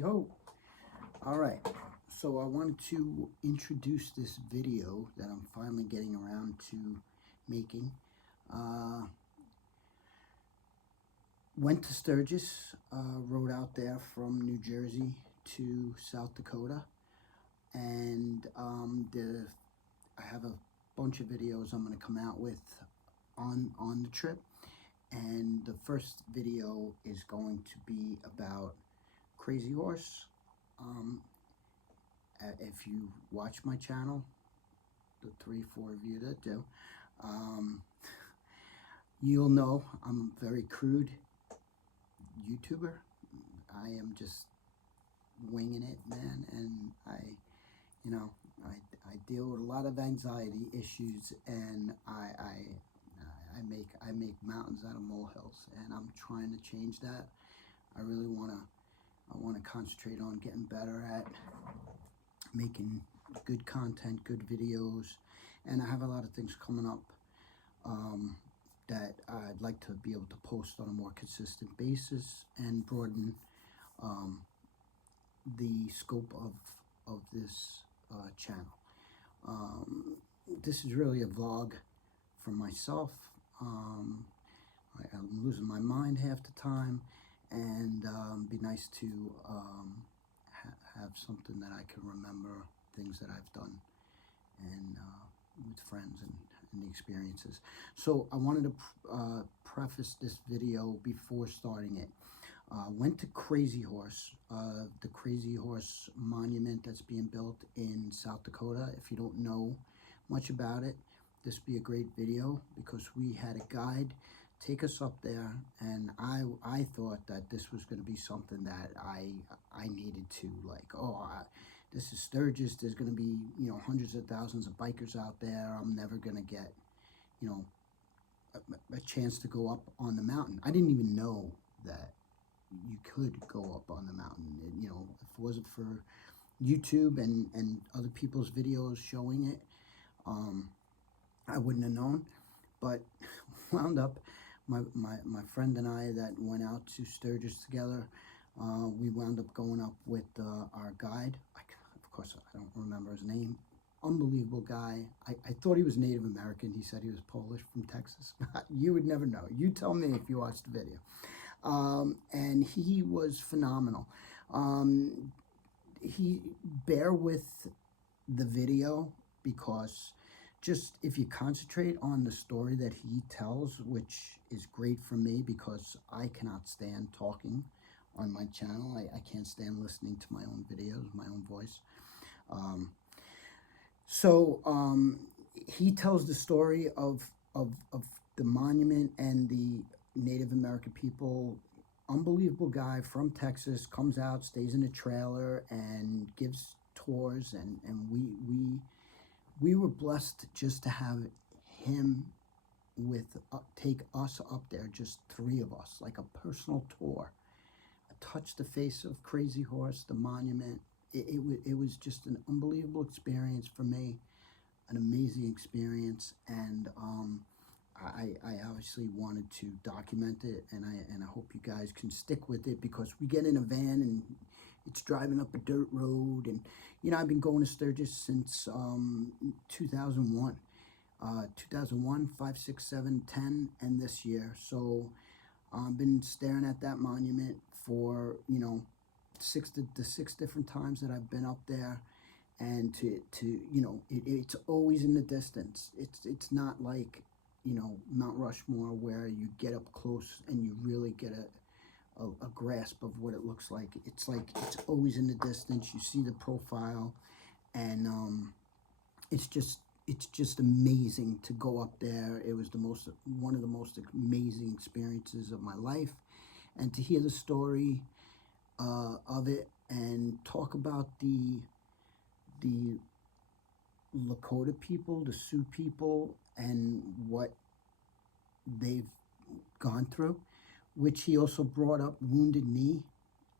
Hey-ho! Alright, so I wanted to introduce this video that I'm finally getting around to making. Went to Sturgis, rode out there from New Jersey to South Dakota, and I have a bunch of videos I'm going to come out with on the trip. And the first video is going to be about Crazy Horse. If you watch my channel, the 3-4 of you that do, you'll know I'm a very crude YouTuber. I am just winging it, man, and I deal with a lot of anxiety issues, and I make mountains out of molehills, and I'm trying to change that. I really want to concentrate on getting better at making good content, good videos, and I have a lot of things coming up that I'd like to be able to post on a more consistent basis and broaden the scope of this channel. This is really a vlog for myself. I'm losing my mind half the time, and be nice to have something that I can remember, things that I've done, and with friends and the experiences. So I wanted to preface this video before starting it. Went to Crazy Horse, the Crazy Horse monument that's being built in South Dakota. If you don't know much about it, this would be a great video, because we had a guide take us up there, and I thought that this was going to be something that I needed to, like, this is Sturgis, there's going to be, hundreds of thousands of bikers out there, I'm never going to get, a chance to go up on the mountain. I didn't even know that you could go up on the mountain. If it wasn't for YouTube and other people's videos showing it, I wouldn't have known. But wound up, my friend and I that went out to Sturgis together, we wound up going up with our guide. Of course, I don't remember his name. Unbelievable guy. I thought he was Native American. He said he was Polish, from Texas. You would never know. You tell me if you watched the video. And he was phenomenal. Bear with the video, because just if you concentrate on the story that he tells, which is great for me, because I cannot stand talking on my channel. I can't stand listening to my own videos, my own voice. He tells the story of the monument and the Native American people. Unbelievable guy from Texas, comes out, stays in a trailer, and gives tours, and we were blessed just to have him take us up there, just 3 of us, like a personal tour. Touch the face of Crazy Horse, the monument. It was just an unbelievable experience for me, an amazing experience, and I obviously wanted to document it, and I hope you guys can stick with it, because we get in a van and it's driving up a dirt road, and I've been going to Sturgis since 2001, 5, 6, 7, 10, and this year. So I've been staring at that monument for the 6 different times that I've been up there, and it's always in the distance. It's not like Mount Rushmore, where you get up close and you really get a grasp of what it looks like. It's always in the distance. You see the profile, and it's just amazing to go up there. It was one of the most amazing experiences of my life, and to hear the story of it, and talk about the Lakota people, the Sioux people, and what they've gone through, which he also brought up Wounded Knee.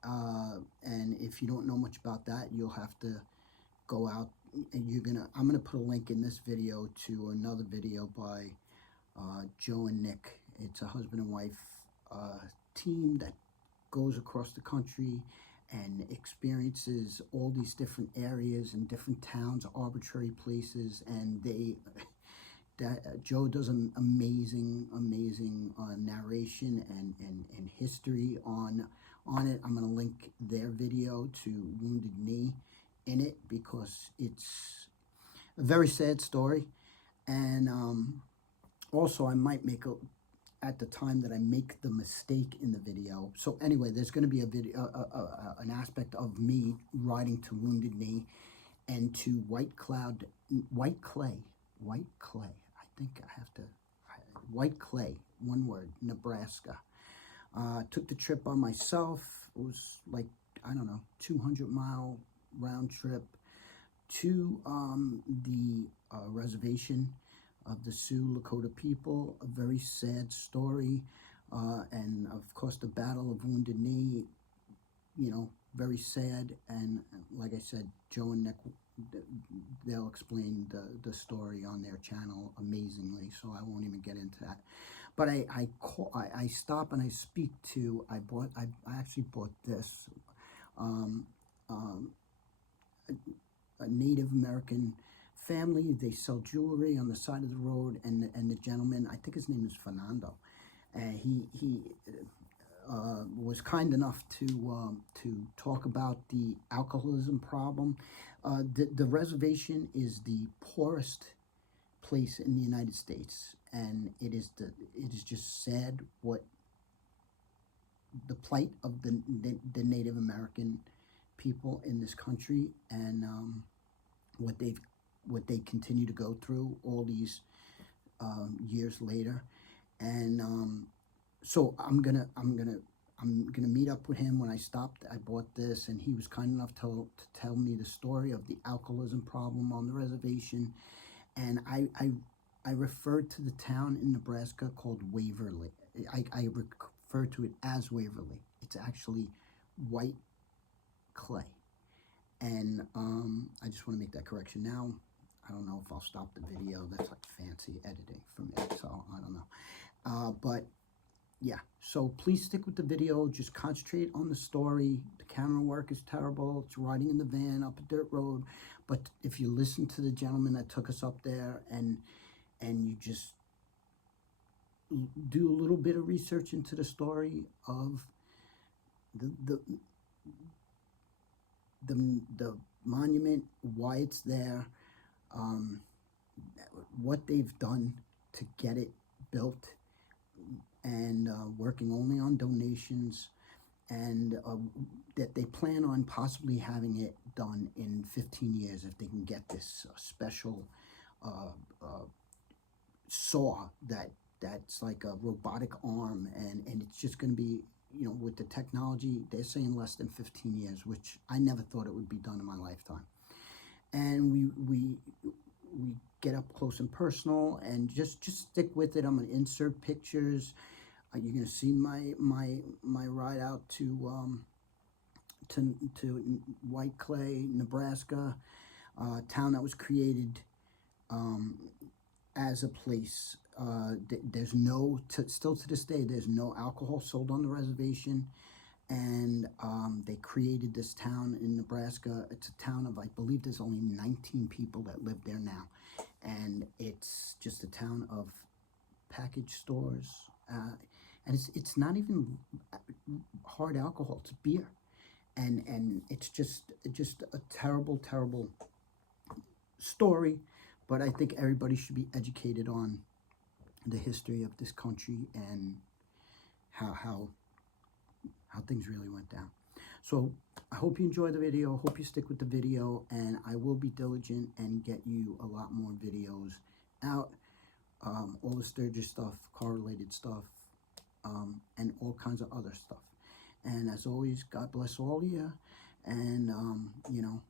And if you don't know much about that, you'll have to go out, and I'm gonna put a link in this video to another video by Joe and Nick. It's a husband and wife team that goes across the country and experiences all these different areas and different towns, arbitrary places, and Joe does an amazing narration and history on it. I'm going to link their video to Wounded Knee in it because it's a very sad story. And also I might make at the time that I make the mistake in the video. So anyway, there's going to be a video, an aspect of me riding to Wounded Knee and to White Clay. I think I have to, White Clay, one word, Nebraska. Took the trip on myself. It was like, I don't know, 200-mile round trip to the reservation of the Sioux Lakota people. A very sad story, and of course the Battle of Wounded Knee, you know, very sad. And like I said, Joe and Nick, they'll explain the story on their channel amazingly, so I won't even get into that. But I stop and I speak to, I actually bought this, a Native American family. They sell jewelry on the side of the road, and the gentleman, I think his name is Fernando, he was kind enough to talk about the alcoholism problem. The reservation is the poorest place in the United States, and it is just sad what the plight of the Native American people in this country, and what they continue to go through all these years later. And so I'm gonna meet up with him when I stopped. I bought this, and he was kind enough to tell me the story of the alcoholism problem on the reservation. And I referred to the town in Nebraska called Waverly. I refer to it as Waverly. It's actually White Clay. And I just want to make that correction. Now, I don't know if I'll stop the video. That's like fancy editing for me, so I don't know. But yeah, so please stick with the video. Just concentrate on the story. The camera work is terrible. It's riding in the van up a dirt road. But if you listen to the gentleman that took us up there, and you just do a little bit of research into the story of the monument, why it's there, what they've done to get it built, and working only on donations, and that they plan on possibly having it done in 15 years if they can get this special saw that's like a robotic arm, and it's just going to be, you know, with the technology, they're saying less than 15 years, which I never thought it would be done in my lifetime. And we get up close and personal, and just stick with it. I'm going to insert pictures. You're going to see my ride out to White Clay, Nebraska, town that was created as a place. There's still to this day, there's no alcohol sold on the reservation. And they created this town in Nebraska. It's a town of, I believe there's only 19 people that live there now. And it's just a town of package stores. And it's not even hard alcohol, it's beer. And it's just a terrible story. But I think everybody should be educated on the history of this country and how things really went down. So I hope you enjoy the video. I hope you stick with the video, and I will be diligent and get you a lot more videos out. All the Sturgis stuff, car-related stuff, and all kinds of other stuff. And as always, God bless all of you, and you know,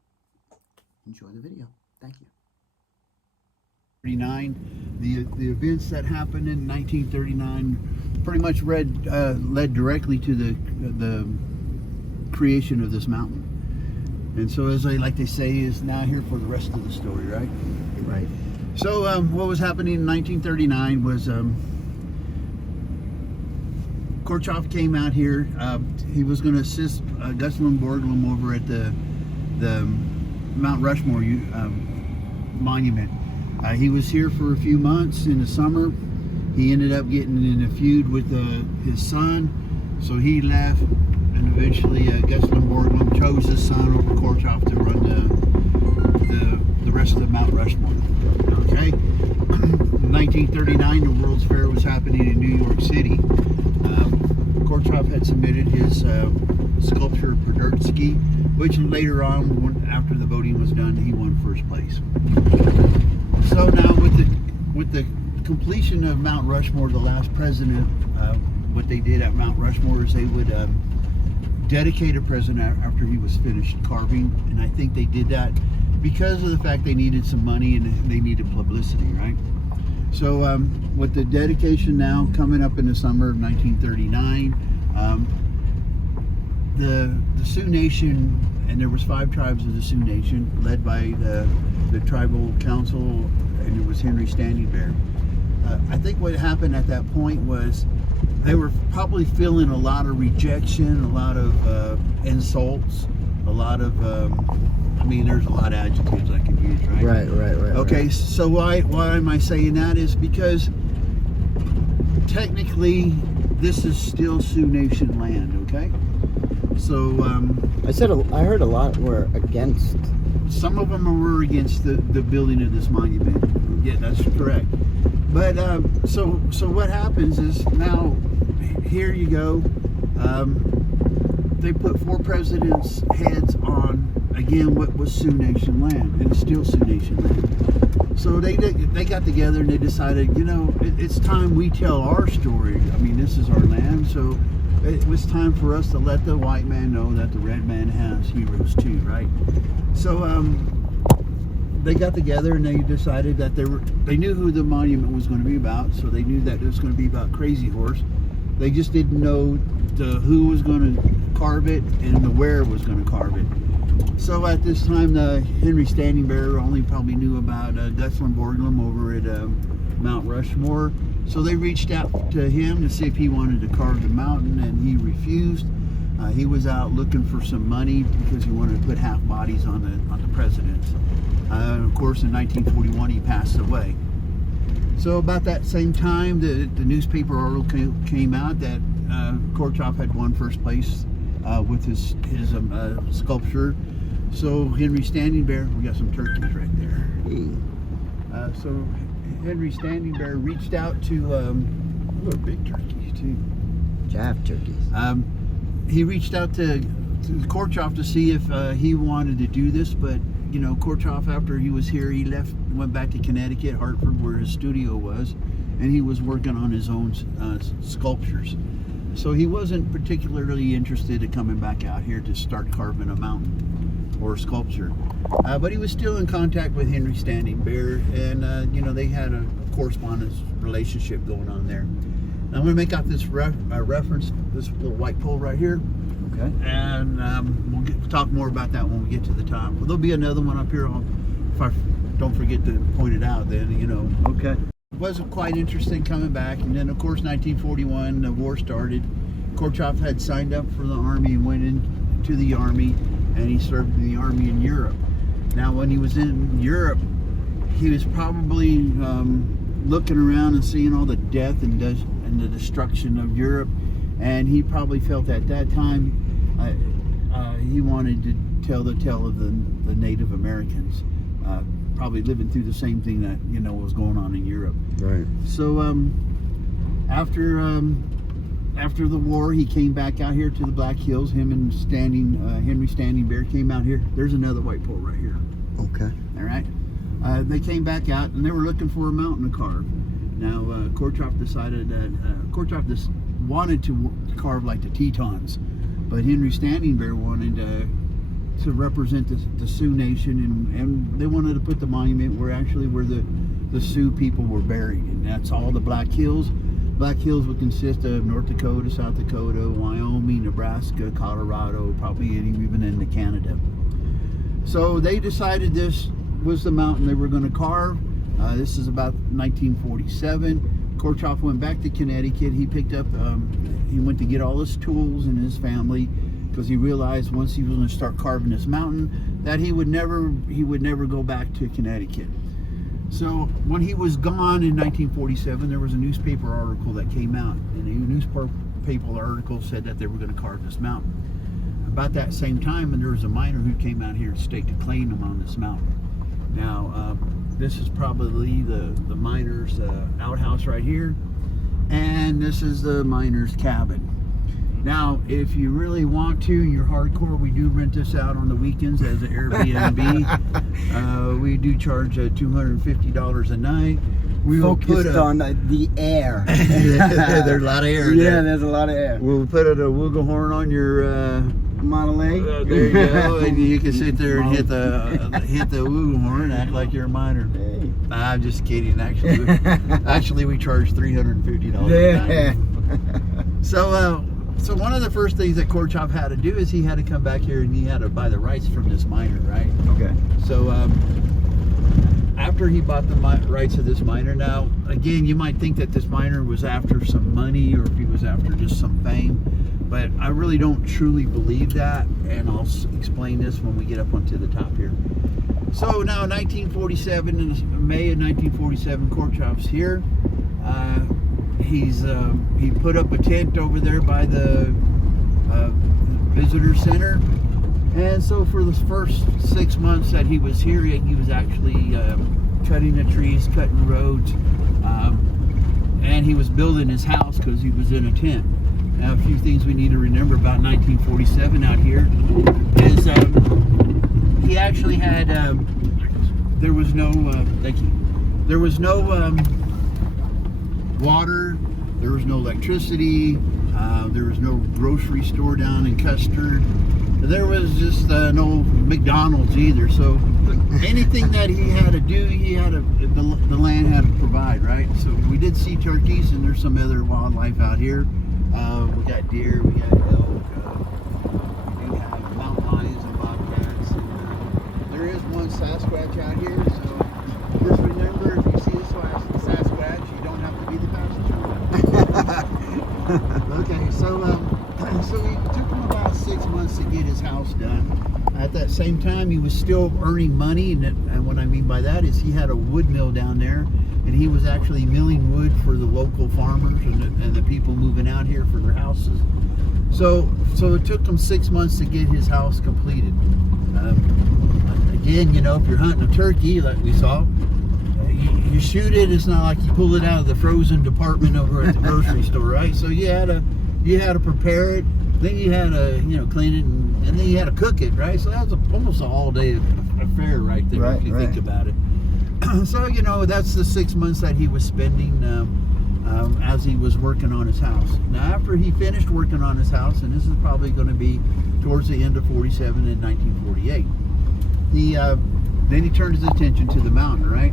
enjoy the video. Thank you. 1939, the events that happened in 1939 pretty much led directly to the creation of this mountain. And so, as I like to say, is now here for the rest of the story, right? Right. So what was happening in 1939 was Korchoff came out here. He was going to assist Guslam Borglum over at the Mount Rushmore monument. He was here for a few months in the summer. He ended up getting in a feud with his son, so he left, and eventually Guslam Borglum chose his son over Korchoff to run the rest of the Mount Rushmore. Okay. In 1939, the World's Fair was happening in New York City. Korchoff had submitted his sculpture Podurski, which later on, after the voting was done, he won first place. So now with the completion of Mount Rushmore, the last president, what they did at Mount Rushmore is they would dedicate a president after he was finished carving, and I think they did that because of the fact they needed some money and they needed publicity, right? So with the dedication now coming up in the summer of 1939, the Sioux Nation, and there was 5 tribes of the Sioux Nation, led by the tribal council, and it was Henry Standing Bear. I think what happened at that point was they were probably feeling a lot of rejection, a lot of insults, a lot of I mean, there's a lot of adjectives I could use, right? Right. Okay, right. so why am I saying that is because technically this is still Sioux Nation land, okay? So I heard a lot were against. some of them were against the building of this monument. Yeah, that's correct. But so what happens is now here you go. They put 4 presidents' heads on again what was Sioux Nation land, and it's still Sioux Nation land. So they got together and they decided, you know, it's time we tell our story. I mean, this is our land, so it was time for us to let the white man know that the red man has heroes too, right? So they got together and they decided that they knew who the monument was going to be about, so they knew that it was going to be about Crazy Horse. They just didn't know who was going to carve it and the where was going to carve it. So at this time, Henry Standing Bear only probably knew about Guslam Borglum over at Mount Rushmore. So they reached out to him to see if he wanted to carve the mountain, and he refused. He was out looking for some money because he wanted to put half bodies on the presidents. Of course, in 1941, he passed away. So about that same time, the newspaper article came out that Korchoff had won first place with his sculpture. So Henry Standing Bear, we got some turkeys right there. So Henry Standing Bear reached out to, they're big turkeys too. Jaff turkeys. He reached out to Korchoff to see if he wanted to do this, but you know, Korchoff, after he was here, he went back to Connecticut, Hartford, where his studio was, and he was working on his own sculptures. So he wasn't particularly interested in coming back out here to start carving a mountain or a sculpture. But he was still in contact with Henry Standing Bear, and you know, they had a correspondence relationship going on there. Now, I'm going to make out this reference, this little white pole right here. Okay. And we'll talk more about that when we get to the top. Well, there'll be another one up here. If I don't forget to point it out, then, you know. Okay. It was quite interesting coming back. And then, of course, 1941, the war started. Korchoff had signed up for the Army and went into the Army, and he served in the Army in Europe. Now, when he was in Europe, he was probably looking around and seeing all the death and the destruction of Europe. And he probably felt at that time he wanted to tell the tale of the Native Americans, probably living through the same thing that, you know, was going on in Europe. Right. So after the war, he came back out here to the Black Hills. Him and Henry Standing Bear came out here. There's another white pole right here. Okay. All right. They came back out and they were looking for a mountain to carve. Now, Korchoff decided that Korchoff wanted to carve like the Tetons, but Henry Standing Bear wanted to represent the Sioux Nation, and they wanted to put the monument where the Sioux people were buried, and that's all the Black Hills. Black Hills would consist of North Dakota, South Dakota, Wyoming, Nebraska, Colorado, probably even into Canada. So they decided this was the mountain they were going to carve. This is about 1947. Korchoff went back to Connecticut. He picked up, he went to get all his tools and his family, because he realized once he was going to start carving this mountain that he would never go back to Connecticut. So when he was gone in 1947, there was a newspaper article that came out, and the newspaper article said that they were going to carve this mountain. About that same time, and there was a miner who came out here to stake a claim on this mountain. Now, this is probably the miner's outhouse right here, and this is the miner's cabin. Now, if you really want to, you're hardcore, we do rent this out on the weekends as an Airbnb. We do charge $250 a night. We will put on the air. There's a lot of air. Yeah, there's a lot of air. We'll put a wiggle horn on your Model A. there you go, and you can sit there and hit the wiggle horn and act like you're a miner. Hey. Nah, I'm just kidding. Actually, we charge $350 a night. So one of the first things that Korchoff had to do is he had to come back here and he had to buy the rights from this miner, right? Okay. So after he bought the rights of this miner, now again, you might think that this miner was after some money or if he was after just some fame, but I really don't truly believe that, and I'll explain this when we get up onto the top here. So now 1947, in May of 1947, Korchoff's here. He put up a tent over there by the visitor center, and so for the first 6 months that he was here, he was actually cutting the trees, cutting roads, and he was building his house because he was in a tent. Now, a few things we need to remember about 1947 out here is he actually had there was no water, there was no electricity, there was no grocery store down in Custard, there was just no McDonald's either. So anything that he had to do, the land had to provide, right? So we did see turkeys, and there's some other wildlife out here. We got deer, we got elk, we do have mountain lions and bobcats, and there is one Sasquatch out here. So just remember, if you see a Sasquatch, you don't have to be the passenger. Okay, so it took him about 6 months to get his house done. At that same time, he was still earning money, and what I mean by that is he had a wood mill down there, and he was actually milling wood for the local farmers and the people moving out here for their houses. So it took him 6 months to get his house completed. Again, you know, if you're hunting a turkey like we saw, you shoot it. It's not like you pull it out of the frozen department over at the grocery store, right? So you had to prepare it. Then you had to clean it, and then you had to cook it, right? So that was almost an all-day affair right there, if you think about it. So that's the 6 months that he was spending as he was working on his house. Now, after he finished working on his house, and this is probably going to be towards the end of 47 and 1948, then he turned his attention to the mountain, right?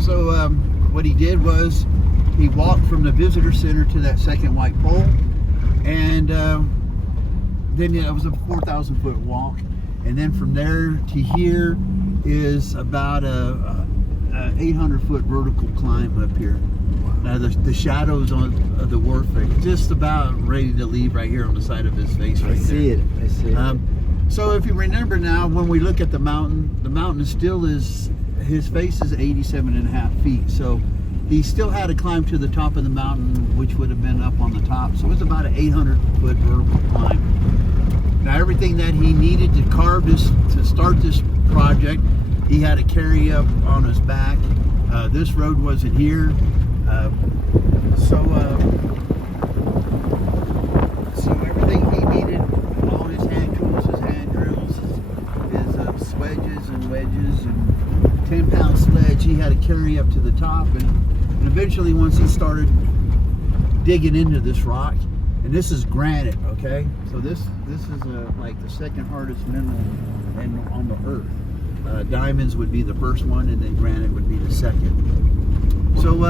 So what he did was he walked from the visitor center to that second white pole, and then it was a 4,000-foot walk, and then from there to here is about a 800-foot vertical climb up here. Now the shadows on the wharf are just about ready to leave right here on the side of his face. Right there. I see it. So if you remember now, when we look at the mountain still is, his face is 87.5 feet. So he still had to climb to the top of the mountain, which would have been up on the top. So it's about an 800-foot vertical climb. Now everything that he needed to carve this, to start this project, he had to carry up on his back. This road wasn't here. So everything he needed, all his hand tools, his hand drills, his swedges and wedges, and 10-pound sledge, he had to carry up to the top. And eventually, once he started digging into this rock, and this is granite, okay? So this is like the second hardest mineral on the earth. Diamonds would be the first one, and then granite would be the second. So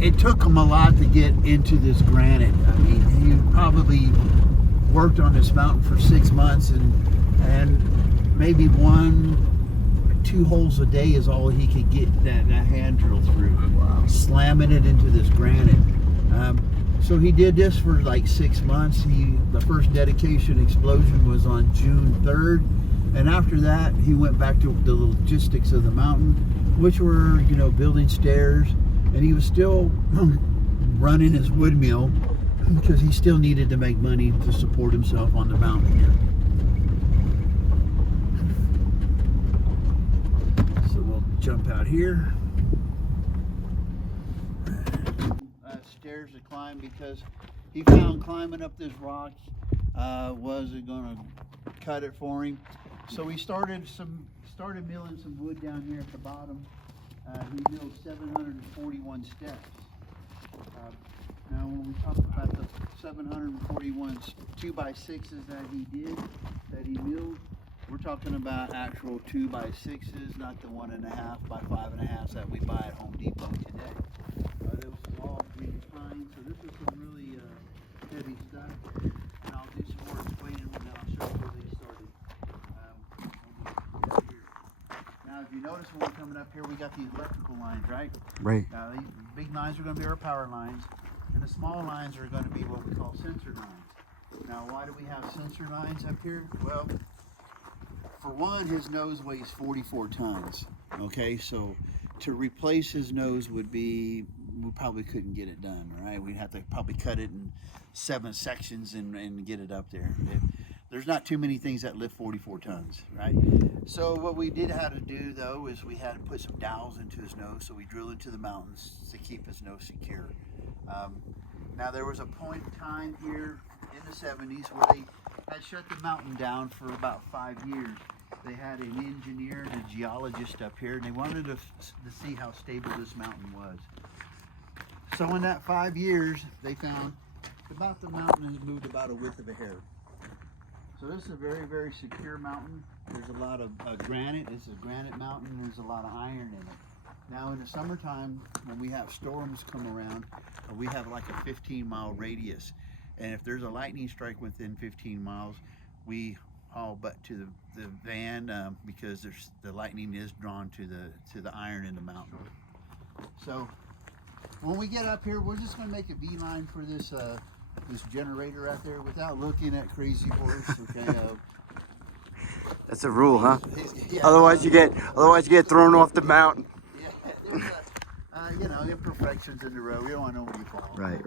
it took him a lot to get into this granite. I mean, he probably worked on this mountain for 6 months, and maybe 1 or 2 holes a day is all he could get that hand drill through. Wow. Slamming it into this granite. So he did this for like 6 months. The first dedication explosion was on June 3rd. And after that, he went back to the logistics of the mountain, which were, you know, building stairs. And he was still running his wood mill because he still needed to make money to support himself on the mountain here. So we'll jump out here. Stairs to climb because he found climbing up this rock wasn't going to cut it for him. So we started milling some wood down here at the bottom. He milled 741 steps. Now when we talk about the 741 2x6s that he milled, we're talking about actual 2x6s, not the 1.5 by 5.5 that we buy at Home Depot today. There was all green pine, so this is some really heavy stuff. And I'll do some more explaining and then I'll show you where they started. Now, if you notice when we're coming up here, we got these electrical lines, right? Right. Now, these big lines are going to be our power lines, and the small lines are going to be what we call sensor lines. Now, why do we have sensor lines up here? Well, for one, his nose weighs 44 tons. Okay, so to replace his nose we probably couldn't get it done, right? We'd have to probably cut it in 7 sections and get it up there. There's not too many things that lift 44 tons, right? So what we did have to do, though, is we had to put some dowels into his nose, so we drill into the mountains to keep his nose secure. Now, there was a point in time here in the 70s where they had shut the mountain down for about 5 years. They had an engineer and a geologist up here, and they wanted to see how stable this mountain was. So in that 5 years, they found about the mountain has moved about a width of a hair. So this is a very, very secure mountain. There's a lot of granite. It's a granite mountain. There's a lot of iron in it. Now in the summertime, when we have storms come around, we have like a 15-mile radius. And if there's a lightning strike within 15 miles, we haul butt to the van because the lightning is drawn to the iron in the mountain. So when we get up here, we're just going to make a beeline for this generator out there without looking at Crazy Horse. Okay. That's a rule, huh? Yeah, otherwise you get thrown off the mountain. Yeah, there's you know, imperfections in the road. We don't want nobody to fall. Right.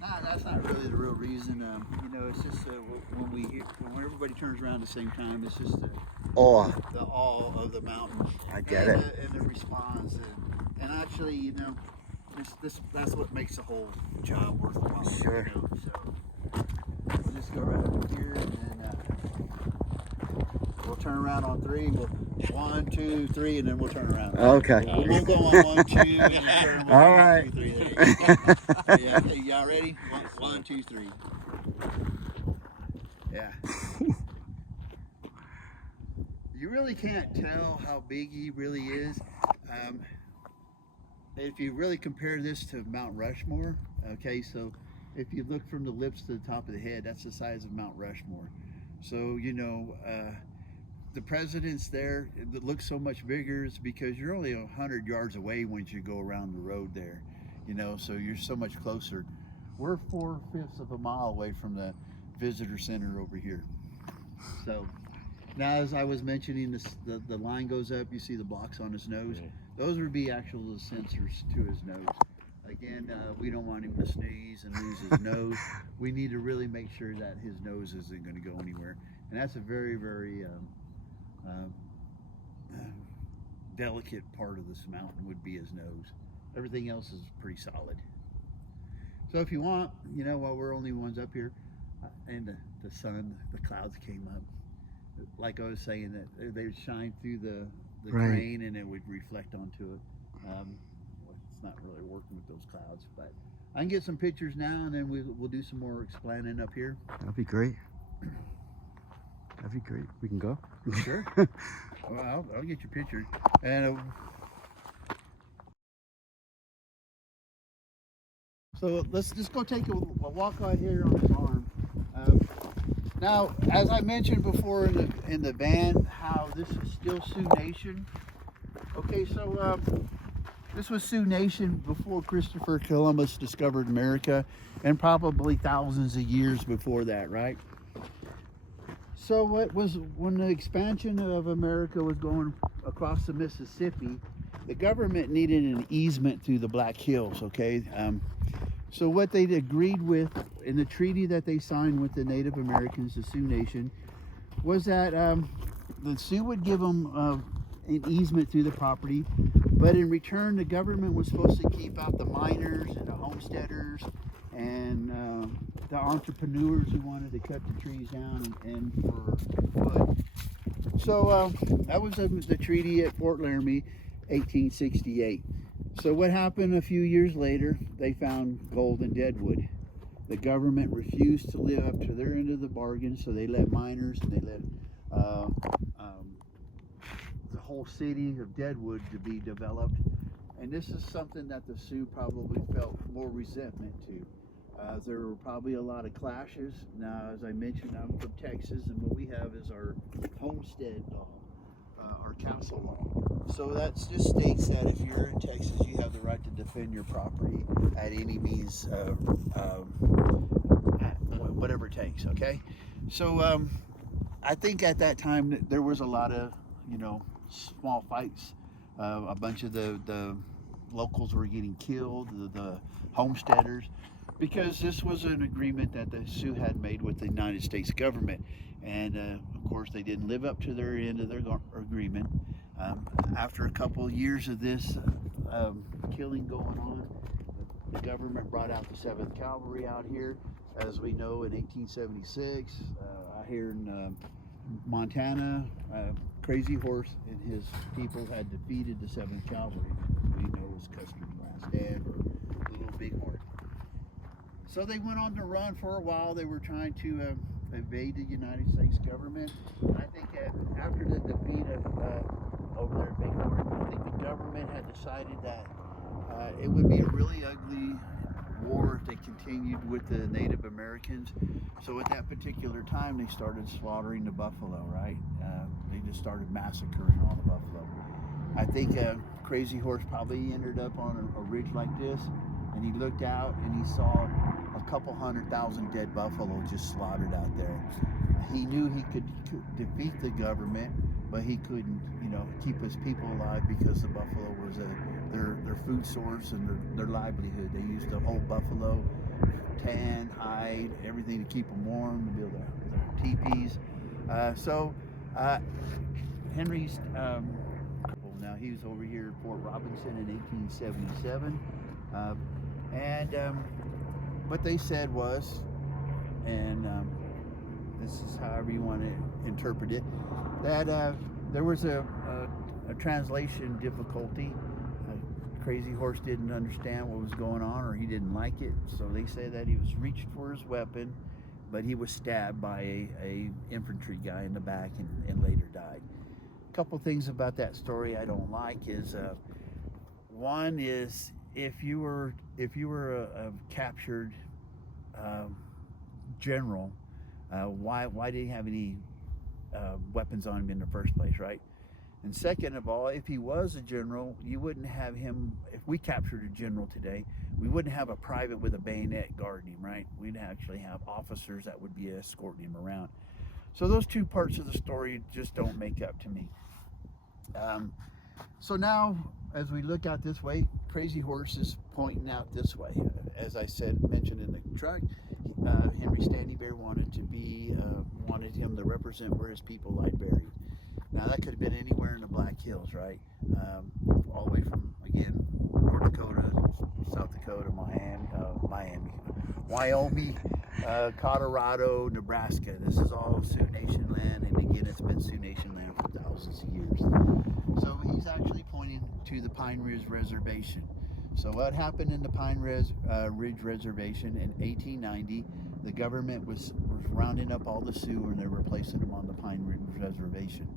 Nah, that's not really the real reason. You know, it's just when everybody turns around at the same time, it's just the awe of the mountain. I get it. And the response, and actually, you know, that's what makes the whole job worthwhile. Sure. You know? So we'll just go right up here and then we'll turn around on 3. We'll 1, 2, 3, and then we'll turn around. Okay. We'll go on 1, 2, and then turn 1, All right. 2, 3. There you go. Yeah, okay, y'all ready? 1, 2, 3. Yeah. You really can't tell how big he really is. If you really compare this to Mount Rushmore, okay, so if you look from the lips to the top of the head, that's the size of Mount Rushmore. So, you know, the president's there, it looks so much bigger is because you're only 100 yards away once you go around the road there, you know, so you're so much closer. We're 4/5 of a mile away from the visitor center over here. So now, as I was mentioning, the line goes up, you see the blocks on his nose. Those would be actual sensors to his nose. Again, we don't want him to sneeze and lose his nose. We need to really make sure that his nose isn't going to go anywhere. And that's a very, very delicate part of this mountain would be his nose. Everything else is pretty solid. So if you want, you know, while we're only ones up here, and the sun, the clouds came up, like I was saying, that they would shine through the grain and it would reflect onto it. It's not really working with those clouds, but I can get some pictures now and then we'll do some more explaining up here. That'd be great. We can go. Sure. Well, I'll get your pictures. And so let's just go take a walk out here on his arm. Now, as I mentioned before in the van, how this is still Sioux Nation. Okay, so this was Sioux Nation before Christopher Columbus discovered America, and probably thousands of years before that, right? So when the expansion of America was going across the Mississippi, the government needed an easement through the Black Hills, okay? So what they agreed with in the treaty that they signed with the Native Americans, the Sioux Nation, was that the Sioux would give them an easement through the property, but in return the government was supposed to keep out the miners and the homesteaders and the entrepreneurs who wanted to cut the trees down and for wood. So that was the treaty at Fort Laramie, 1868. So what happened a few years later? They found gold and deadwood. The government refused to live up to their end of the bargain, so they let miners and they let the whole city of Deadwood to be developed. And this is something that the Sioux probably felt more resentment to. There were probably a lot of clashes. Now, as I mentioned, I'm from Texas, and what we have is our homestead law, our castle law. So that just states that if you're in Texas, you have the right to defend your property at any means, whatever it takes, okay? So I think at that time there was a lot of, small fights. A bunch of the locals were getting killed, the homesteaders, because this was an agreement that the Sioux had made with the United States government. And of course they didn't live up to their end of their agreement. After a couple of years of this killing going on, the government brought out the 7th Cavalry out here. As we know, in 1876, out here in Montana, Crazy Horse and his people had defeated the 7th Cavalry. We know as Custer's last stand or Little Bighorn. So they went on to run for a while. They were trying to evade the United States government. And I think after the defeat of over there at Bighorn, I think the government had decided that it would be a really ugly war if they continued with the Native Americans. So at that particular time, they started slaughtering the buffalo, right? They just started massacring all the buffalo. I think Crazy Horse probably ended up on a ridge like this, and he looked out and he saw a couple 100,000 dead buffalo just slaughtered out there. He knew he could defeat the government, but he couldn't, keep his people alive because the buffalo was their food source and their livelihood. They used the whole buffalo, tan, hide, everything to keep them warm, to build their teepees. Henry's, now he was over here at Fort Robinson in 1877. What they said was, and this is however you want to interpret it, that there was a translation difficulty. Crazy Horse didn't understand what was going on, or he didn't like it. So they say that he was reached for his weapon, but he was stabbed by a infantry guy in the back and later died. A couple things about that story I don't like is, one is if you were a captured general, why did he have any weapons on him in the first place, right? And second of all, if he was a general, you wouldn't have him. If we captured a general today, we wouldn't have a private with a bayonet guarding him, right? We'd actually have officers that would be escorting him around. So those two parts of the story just don't make up to me. So now, as we look out this way, Crazy Horse is pointing out this way. As I mentioned in the truck, Henry Standing Bear wanted him to represent where his people lie buried. Now that could have been anywhere in the Black Hills, right? All the way from, again, North Dakota, South Dakota, Wyoming, Colorado, Nebraska. This is all Sioux Nation land, and again, it's been Sioux Nation land for thousands of years. So he's actually pointing to the Pine Ridge Reservation. So what happened in the Pine Ridge Reservation in 1890? The government was rounding up all the Sioux and they were placing them on the Pine Ridge Reservation.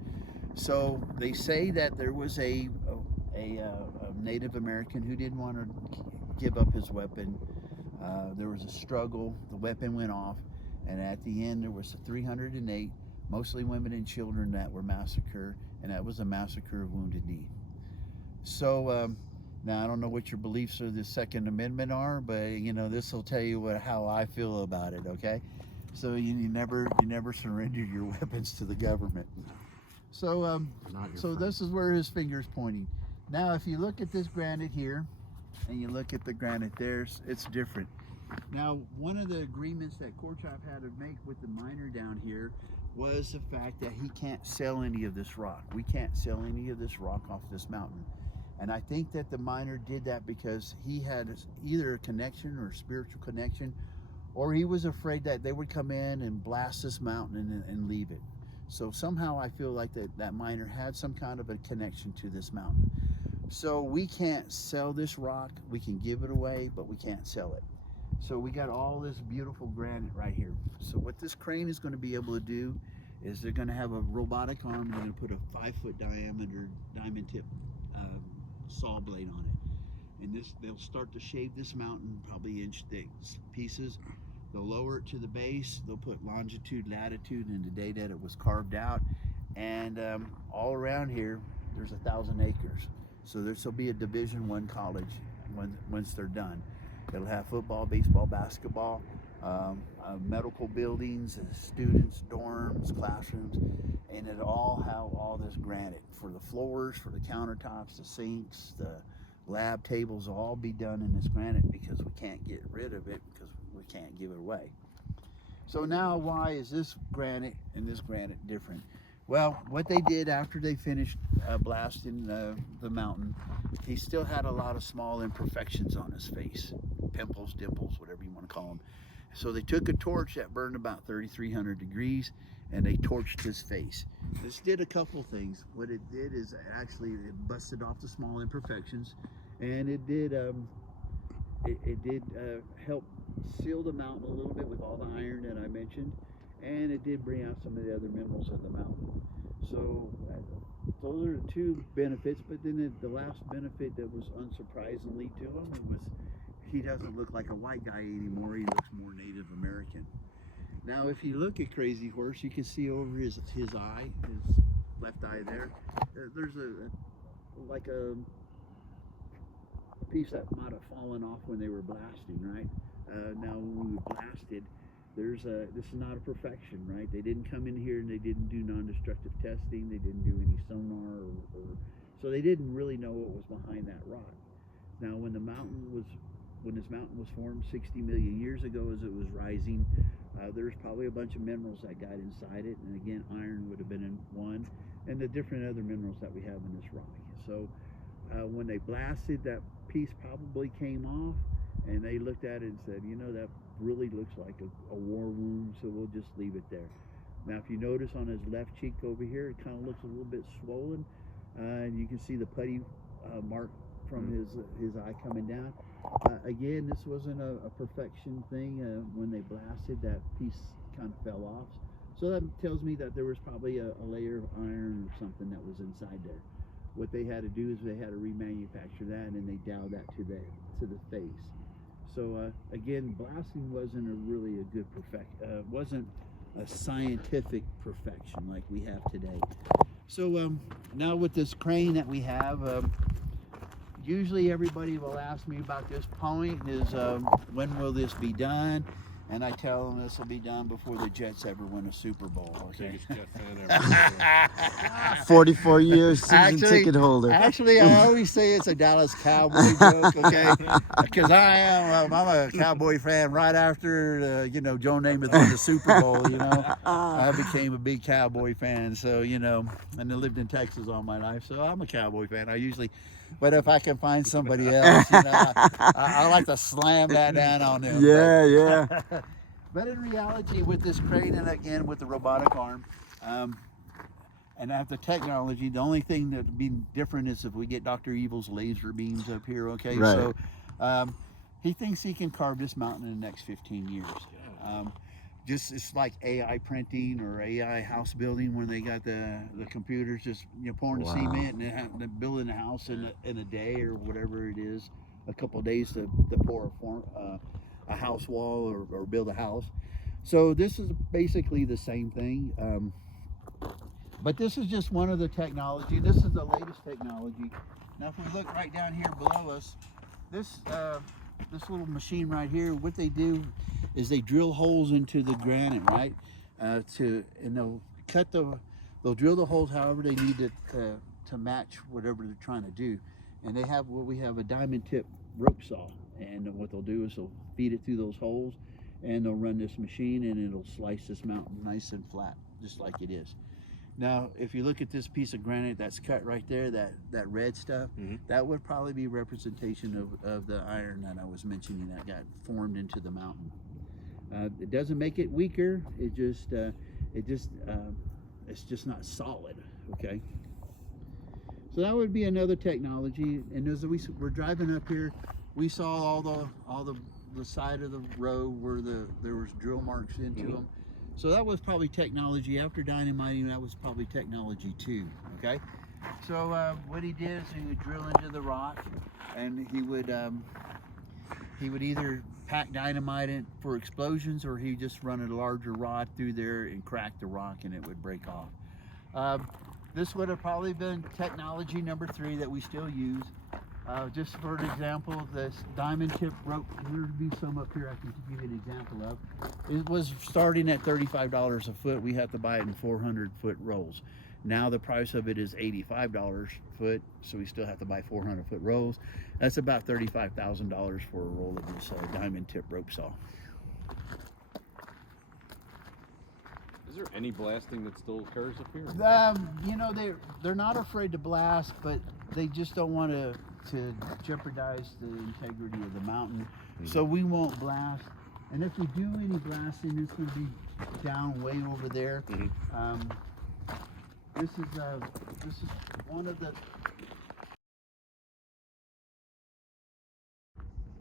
So they say that there was a Native American who didn't want to give up his weapon. There was a struggle. The weapon went off, and at the end there was 308, mostly women and children, that were massacred, and that was a massacre of Wounded Knee. So now I don't know what your beliefs of the Second Amendment are, but this will tell you how I feel about it. Okay, so you never surrender your weapons to the government. So this is where his finger's pointing. Now, if you look at this granite here, and you look at the granite there, it's different. Now, one of the agreements that Korchop had to make with the miner down here was the fact that he can't sell any of this rock. We can't sell any of this rock off this mountain. And I think that the miner did that because he had either a connection or a spiritual connection, or he was afraid that they would come in and blast this mountain and leave it. So somehow I feel like that miner had some kind of a connection to this mountain. So we can't sell this rock. We can give it away, but we can't sell it. So we got all this beautiful granite right here. So what this crane is going to be able to do is they're going to have a robotic arm. They're going to put a 5-foot diameter diamond tip saw blade on it. And they'll start to shave this mountain probably inch thick pieces. They'll lower it to the base. They'll put longitude, latitude, and the day that it was carved out. And all around here, there's 1,000 acres. So this will be a Division I college once they're done. It'll have football, baseball, basketball, medical buildings, students, dorms, classrooms, and it'll all have all this granite for the floors, for the countertops, the sinks, the lab tables will all be done in this granite because we can't get rid of it because we can't give it away. So now why is this granite and this granite different? Well, what they did after they finished blasting the mountain, he still had a lot of small imperfections on his face, pimples, dimples, whatever you want to call them. So they took a torch that burned about 3,300 degrees and they torched his face. This did a couple things. What it did is actually it busted off the small imperfections, and it did help seal the mountain a little bit with all the iron that I mentioned, and it did bring out some of the other minerals of the mountain. So those are the two benefits, but then the last benefit that was unsurprisingly to him was he doesn't look like a white guy anymore. He looks more Native American. Now, if you look at Crazy Horse, you can see over his eye, his left eye there, there's like a piece that might have fallen off when they were blasting, right? Now, when we blasted, this is not a perfection, right? They didn't come in here and they didn't do non-destructive testing. They didn't do any sonar, so they didn't really know what was behind that rock. Now, when this mountain was formed 60 million years ago, as it was rising, there's probably a bunch of minerals that got inside it, and again, iron would have been in one, and the different other minerals that we have in this rock. So when they blasted, that piece probably came off, and they looked at it and said, that really looks like a war wound, so we'll just leave it there. Now, if you notice on his left cheek over here, it kind of looks a little bit swollen, and you can see the putty mark from his eye coming down. Again, this wasn't a perfection thing. When they blasted, that piece kind of fell off. So that tells me that there was probably a layer of iron or something that was inside there. What they had to do is they had to remanufacture that, and they dialed that to the face. So again, blasting wasn't really a good wasn't a scientific perfection like we have today. So now with this crane that we have, usually everybody will ask me about this point is when will this be done? And I tell them this will be done before the Jets ever win a Super Bowl. Okay. 44 years season ticket holder. Actually, I always say it's a Dallas Cowboy joke, okay? Because I'm a Cowboy fan right after, Joe Namath won the Super Bowl, I became a big Cowboy fan, so, and I lived in Texas all my life, so I'm a Cowboy fan. But if I can find somebody else, I like to slam that down on them. Yeah. But in reality, with this crane and again with the robotic arm, and after technology, the only thing that would be different is if we get Dr. Evil's laser beams up here, okay? Right. So he thinks he can carve this mountain in the next 15 years. It's like AI printing or AI house building when they got the computers just pouring the cement and they're building a house in a day or whatever it is, a couple of days to pour a house wall or build a house. So this is basically the same thing, But this is just one of the technology. This is the latest technology. Now, if we look right down here below us, this little machine right here, what they do is they drill holes into the granite, right? And they'll drill the holes however they need to match whatever they're trying to do. And they have we have a diamond tip rope saw, and what they'll do is they'll feed it through those holes, and they'll run this machine, and it'll slice this mountain nice and flat, just like it is. Now, if you look at this piece of granite that's cut right there, that red stuff, that would probably be representation of the iron that I was mentioning that got formed into the mountain. It doesn't make it weaker. It's just not solid. Okay. So that would be another technology. And as we're driving up here, we saw all the side of the road where there was drill marks into them. So that was probably technology. After dynamiting, that was probably technology too. Okay. So what he did is he would drill into the rock, and he would either pack dynamite in for explosions, or he just run a larger rod through there and crack the rock, and it would break off. This would have probably been technology number 3 that we still use. Just for an example, this diamond tip rope, there'd be some up here I can give you an example of. It was starting at $35 a foot. We had to buy it in 400-foot rolls. Now the price of it is $85 a foot, so we still have to buy 400-foot rolls. That's about $35,000 for a roll of this diamond tip rope saw. Is there any blasting that still occurs up here? You know, they're not afraid to blast, but they just don't want to jeopardize the integrity of the mountain. So we won't blast. And if we do any blasting, it's going to be down way over there. This is one of the.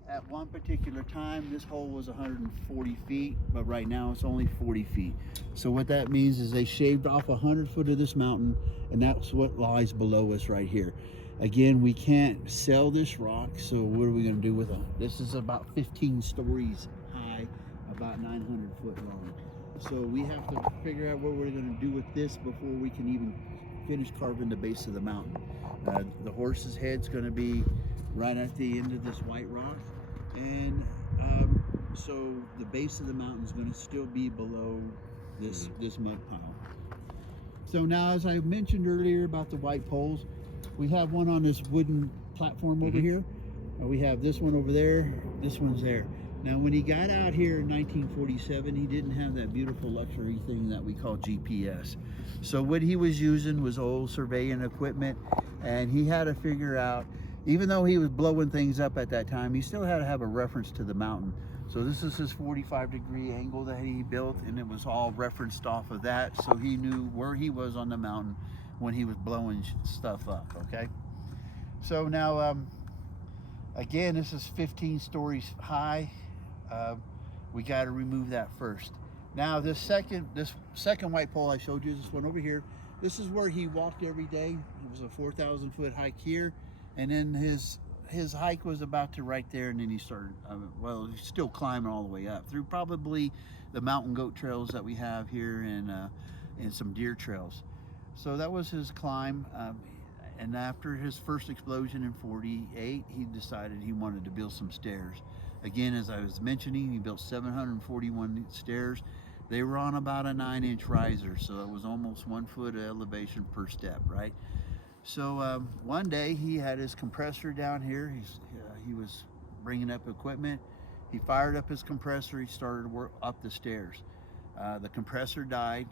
At one particular time, this hole was 140 feet, but right now it's only 40 feet. So what that means is they shaved off 100 foot of this mountain, and that's what lies below us right here. Again, we can't sell this rock, so what are we going to do with it? This is about 15 stories high, about 900 foot long. So we have to figure out what we're going to do with this before we can even finish carving the base of the mountain. The horse's head's going to be right at the end of this white rock, and so the base of the mountain is going to still be below this mud pile. So now, as I mentioned earlier about the white poles, we have one on this wooden platform over here. We have this one over there. This one's there. Now, when he got out here in 1947, he didn't have that beautiful luxury thing that we call GPS. So what he was using was old surveying equipment, and he had to figure out, even though he was blowing things up at that time, he still had to have a reference to the mountain. So this is his 45-degree angle that he built, and it was all referenced off of that, so he knew where he was on the mountain when he was blowing stuff up. Okay. So now, again, this is 15 stories high. We got to remove that first. Now, this second white pole I showed you, this one over here, this is where he walked every day. It was a 4,000-foot hike here, and then his hike was about to right there, and then he started, well, he's still climbing all the way up through probably the mountain goat trails that we have here, and some deer trails. So that was his climb, and after his first explosion in 48, he decided he wanted to build some stairs. Again, as I was mentioning, he built 741 stairs. They were on about a 9-inch riser, so it was almost 1 foot of elevation per step, right? So one day he had his compressor down here. He was bringing up equipment. He fired up his compressor. He started to work up the stairs. The compressor died.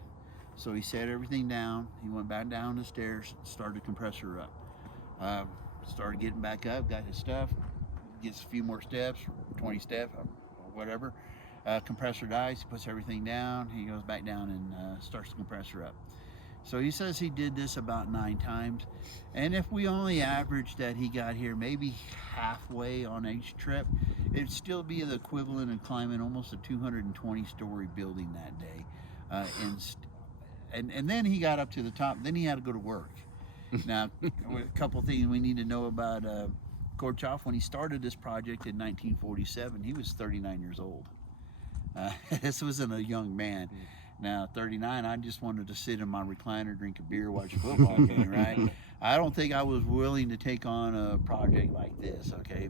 So he set everything down. He went back down the stairs, started the compressor up. Started getting back up, got his stuff, gets a few more steps, 20 steps, or whatever. Compressor dies, he puts everything down, he goes back down and starts the compressor up. So he says he did this about 9 times. And if we only averaged that he got here maybe halfway on each trip, it'd still be the equivalent of climbing almost a 220-story building that day. And then he got up to the top, then he had to go to work. Now, a couple things we need to know about Gorchov. When he started this project in 1947, he was 39 years old. This wasn't a young man. Now, 39, I just wanted to sit in my recliner, drink a beer, watch a football game, right? I don't think I was willing to take on a project like this, okay?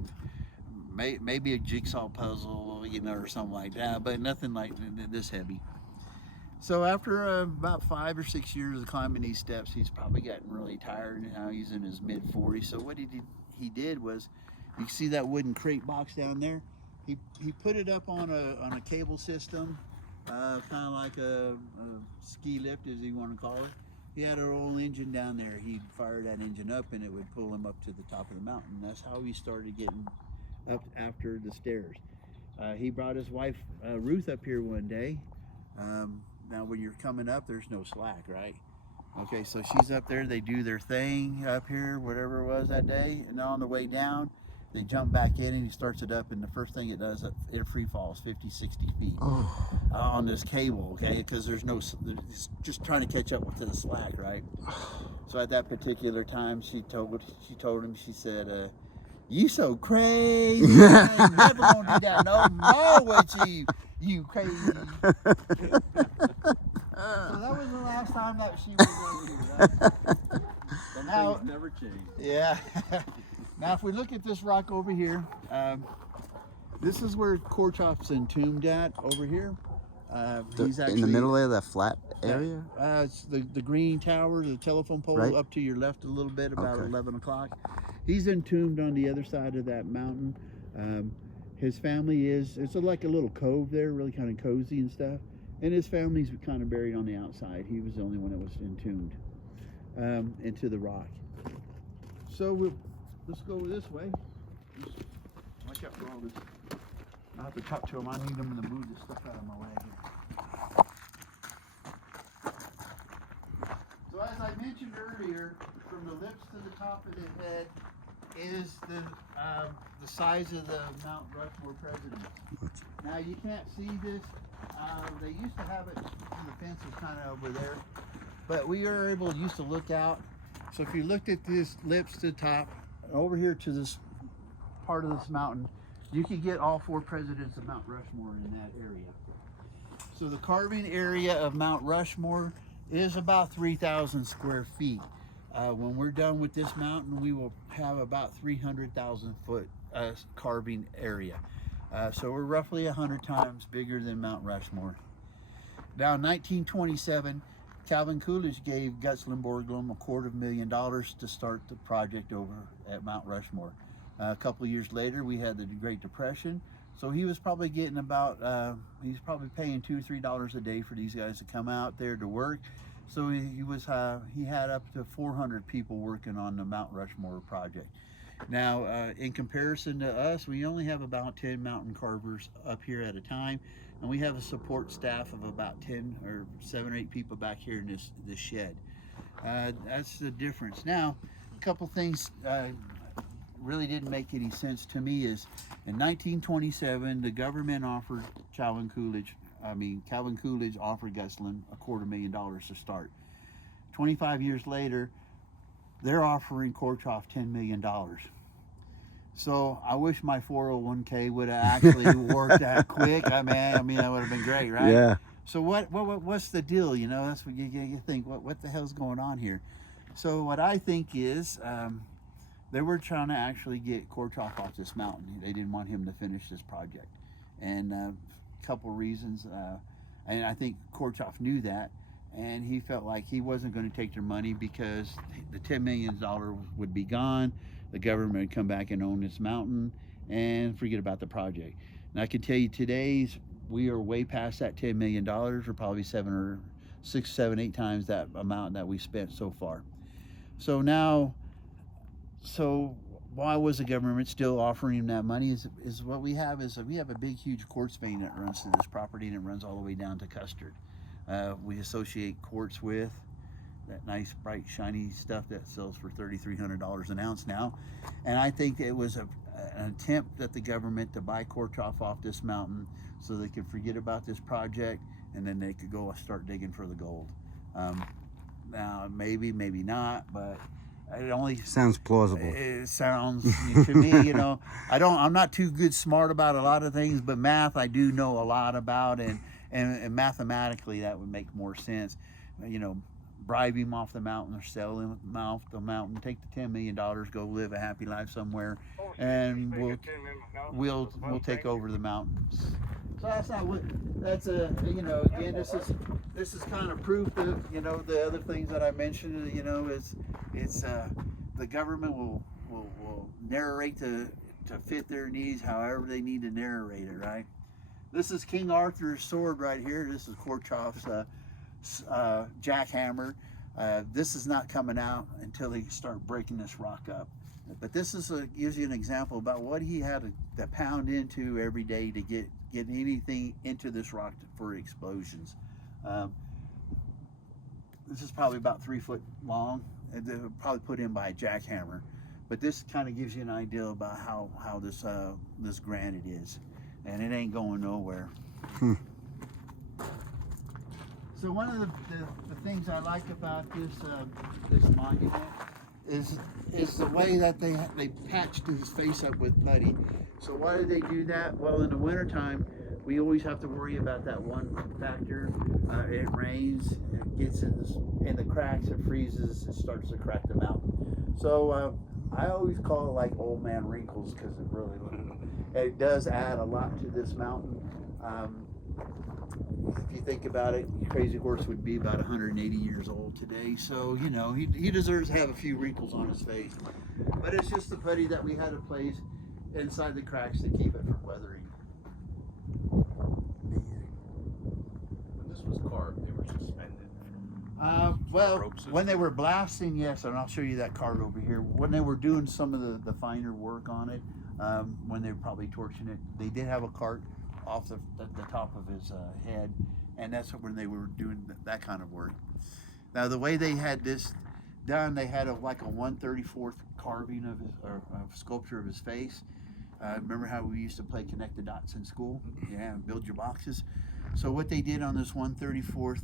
Maybe a jigsaw puzzle, you know, or something like that, but nothing like this heavy. So after about 5 or 6 years of climbing these steps, he's probably gotten really tired. Now he's in his mid-40s. So what he did was, you see that wooden crate box down there? He put it up on a cable system, kind of like a ski lift, as you want to call it. He had an old engine down there. He'd fire that engine up, and it would pull him up to the top of the mountain. That's how he started getting up after the stairs. He brought his wife Ruth up here one day. Now when you're coming up, there's no slack, right? Okay, so she's up there, they do their thing up here, whatever it was that day, and on the way down, they jump back in and he starts it up, and the first thing it does, it free falls 50, 60 feet on this cable, okay? Because it's just trying to catch up with the slack, right? So at that particular time, she told him, she said, "You so crazy, man. You never gonna do that no more with you crazy." So that was the last time that she was over here, right? So now, Things never change. yeah. Now, if we look at this rock over here, this is where Korchof's entombed at over here. He's actually in the middle of that flat area? It's the green tower, the telephone pole Right. up to your left a little bit, about Okay. 11 o'clock. He's entombed on the other side of that mountain. His family it's like a little cove there, really kind of cozy and stuff. And his family's kind of buried on the outside. He was the only one that was entombed into the rock. So let's go this way. Just watch out for all this. I have to talk to him. I need him to move this stuff out of my way here. So as I mentioned earlier, from the lips to the top of the head is the size of the Mount Rushmore presidents. Now you can't see this. They used to have it, the fence is kind of over there, but we are used to look out. So if you looked at this lips to the top, over here to this part of this mountain, you could get all 4 presidents of Mount Rushmore in that area. So the carving area of Mount Rushmore is about 3,000 square feet. When we're done with this mountain, we will have about 300,000 foot carving area. So we're roughly 100 times bigger than Mount Rushmore. Now in 1927, Calvin Coolidge gave Gutzon Borglum $250,000 to start the project over at Mount Rushmore. A couple of years later, we had the Great Depression, so he was probably getting about, he's probably paying $2 or $3 a day for these guys to come out there to work. So he had up to 400 people working on the Mount Rushmore project. Now, in comparison to us, we only have about 10 mountain carvers up here at a time, and we have a support staff of about 10 or 7 or 8 people back here in this shed. That's the difference. Now, a couple things really didn't make any sense to me is in 1927, the government offered Calvin Coolidge offered Gutzon $250,000 to start. 25 years later, they're offering Korchof $10 million. So I wish my 401k would have actually worked that quick. I mean that would have been great, right? Yeah. So what's the deal? You know, that's what you think. What the hell's going on here? So what I think is they were trying to actually get Korchof off this mountain. They didn't want him to finish this project, and a couple reasons. And I think Korchof knew that, and he felt like he wasn't going to take their money because the $10 million would be gone. The government would come back and own this mountain and forget about the project. And I can tell you we are way past that $10 million. We're probably 6, 7, 8 times that amount that we spent so far. So now, why was the government still offering him that money is what we have we have a big, huge quartz vein that runs through this property, and it runs all the way down to Custard. We associate quartz with that nice, bright, shiny stuff that sells for $3,300 an ounce now. And I think it was an attempt at the government to buy Korchof off this mountain so they could forget about this project, and then they could go start digging for the gold. Now, maybe not, but it only sounds plausible. It sounds to me, you know, I'm not too smart about a lot of things, but math I do know a lot about, and and mathematically that would make more sense. You know, bribe him off the mountain or sell him off the mountain, take the $10 million, go live a happy life somewhere, and we'll take over the mountains. So that's not what, that's a, you know, again, this is kind of proof that, you know, the other things that I mentioned, you know, it's the government will narrate to fit their needs however they need to narrate it, right? This is King Arthur's sword right here. This is Korchoff's jackhammer. This is not coming out until they start breaking this rock up. But this is gives you an example about what he had to pound into every day to get anything into this rock for explosions. This is probably about 3 foot long, and they were probably put in by a jackhammer. But this kind of gives you an idea about how this granite is, and it ain't going nowhere. So one of the things I like about this monument is the way that they patched his face up with putty. So why did they do that? Well, in the wintertime, we always have to worry about that one factor. It rains, it gets in the cracks, it freezes, it starts to crack the mountain. So I always call it like old man wrinkles, because it does add a lot to this mountain. If you think about it, Crazy Horse would be about 180 years old today. So, you know, he deserves to have a few wrinkles on his face. But it's just the putty that we had to place inside the cracks to keep it from weathering. When this was carved, they were suspended. Well, when they were blasting, yes, and I'll show you that card over here. When they were doing some of the finer work on it, when they were probably torching it, they did have a cart off the top of his head, and that's when they were doing that kind of work. Now, the way they had this done, they had like a 1/34 carving of his, or sculpture of his face. Remember how we used to play connect the dots in school? Yeah, and build your boxes. So what they did on this 1/34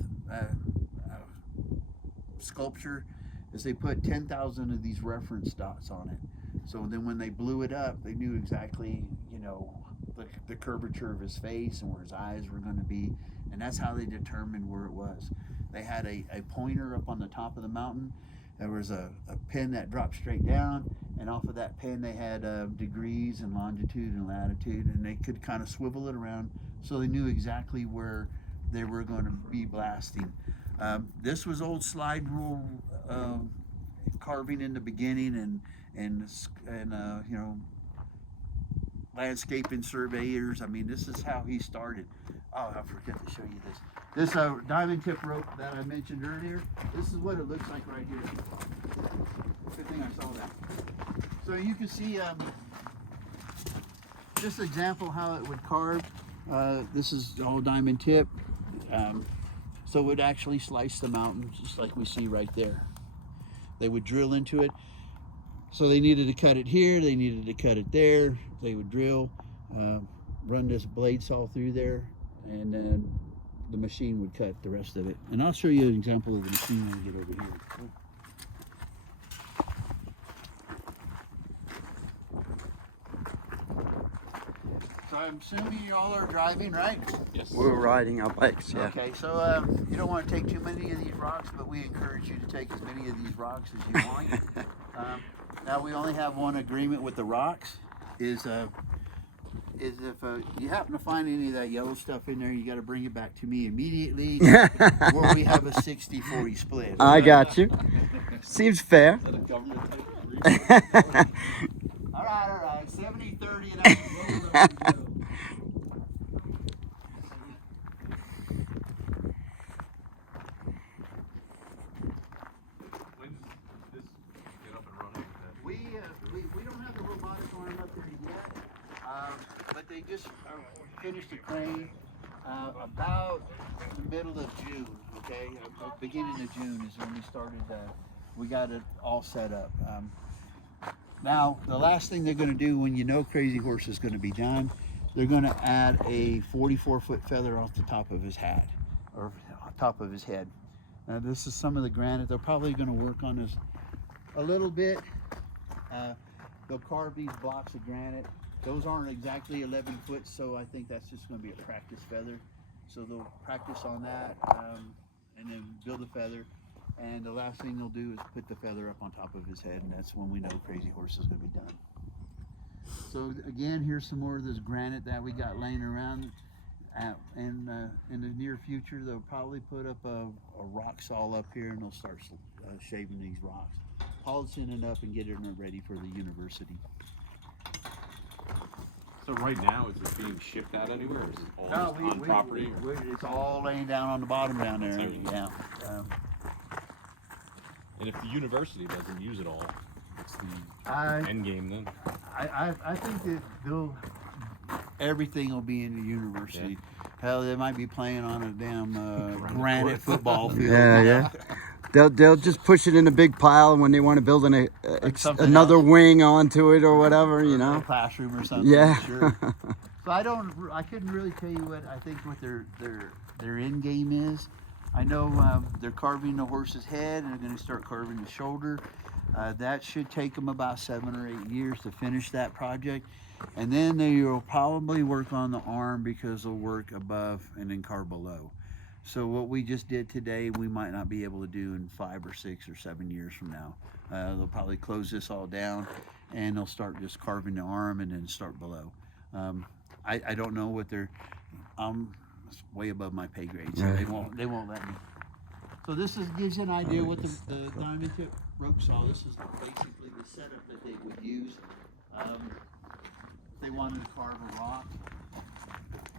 sculpture is they put 10,000 of these reference dots on it. So then when they blew it up, they knew exactly, you know, the curvature of his face and where his eyes were going to be, and that's how they determined where it was. They had a pointer up on the top of the mountain. There was a pin that dropped straight down, and off of that pin they had degrees and longitude and latitude, and they could kind of swivel it around so they knew exactly where they were going to be blasting. This was old slide rule carving in the beginning, and you know, landscaping surveyors. I mean, this is how he started. Oh, I forgot to show you this. This diamond tip rope that I mentioned earlier, this is what it looks like right here. Good thing I saw that. So you can see just an example how it would carve. This is all diamond tip. So it would actually slice the mountain just like we see right there. They would drill into it. So they needed to cut it here, they needed to cut it there. They would drill, run this blade saw through there, and then the machine would cut the rest of it. And I'll show you an example of the machine when we get over here. So I'm assuming you all are driving, right? Yes. We're riding our bikes, yeah. Okay, so you don't want to take too many of these rocks, but we encourage you to take as many of these rocks as you want. Now we only have one agreement with the rocks, is if you happen to find any of that yellow stuff in there, you got to bring it back to me immediately, or we have a 60-40 split. I got you. Seems fair. Is that a government type agreement? All right, 70-30 and I When does this get up and running? We don't have the robotic arm up there yet, but they just finished the crane about the middle of June. Okay, beginning of June is when we started. We got it all set up. Now, the last thing they're going to do when you know Crazy Horse is going to be done, they're going to add a 44-foot feather off the top of his hat, or on top of his head. Now, this is some of the granite. They're probably going to work on this a little bit. They'll carve these blocks of granite. Those aren't exactly 11 foot, so I think that's just going to be a practice feather. So they'll practice on that, and then build a feather. And the last thing they'll do is put the feather up on top of his head, and that's when we know Crazy Horse is going to be done. So again, here's some more of this granite that we got laying around. In the near future, they'll probably put up a rock saw up here, and they'll start shaving these rocks, polishing it up, and getting it ready for the university. So right now, is it being shipped out anywhere, or is it all just on property? It's all laying down on the bottom down there. Yeah. And if the university doesn't use it all, what's the end game then? I think that everything will be in the university. Yeah. Hell, they might be playing on a damn granite football field. Yeah. They'll just push it in a big pile when they want to build another else. wing onto it or whatever, you know. A classroom or something. Yeah. Sure. So I couldn't really tell you what I think what their end game is. I know they're carving the horse's head, and they're going to start carving the shoulder. That should take them about 7 or 8 years to finish that project. And then they will probably work on the arm, because they'll work above and then carve below. So what we just did today, we might not be able to do in 5 or 6 or 7 years from now. They'll probably close this all down, and they'll start just carving the arm and then start below. I don't know what they're. It's way above my pay grade, so they won't let me. So this gives you an idea what the diamond tip rope saw. This is basically the setup that they would use. If they wanted to carve a rock.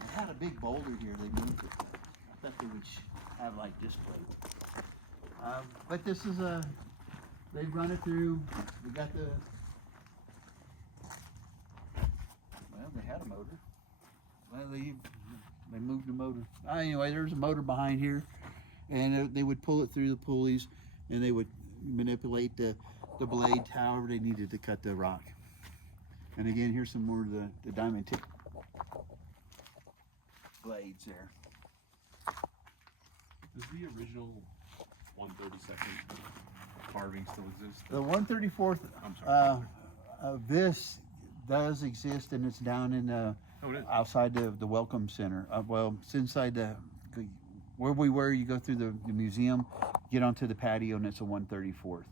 They had a big boulder here. They moved it. I thought they would have like this plate. But this is they run it through. We got the. Well, they had a motor. Well, they moved the motor. Anyway, there's a motor behind here, and they would pull it through the pulleys, and they would manipulate the blade however they needed to cut the rock. And again, here's some more of the diamond tip blades there. Does the original 132nd carving still exist? The 134th, I'm sorry. this does exist, and it's down in Oh, it is. outside the Welcome Center. Well, it's inside where we were. You go through the museum, get onto the patio, and it's a 134th.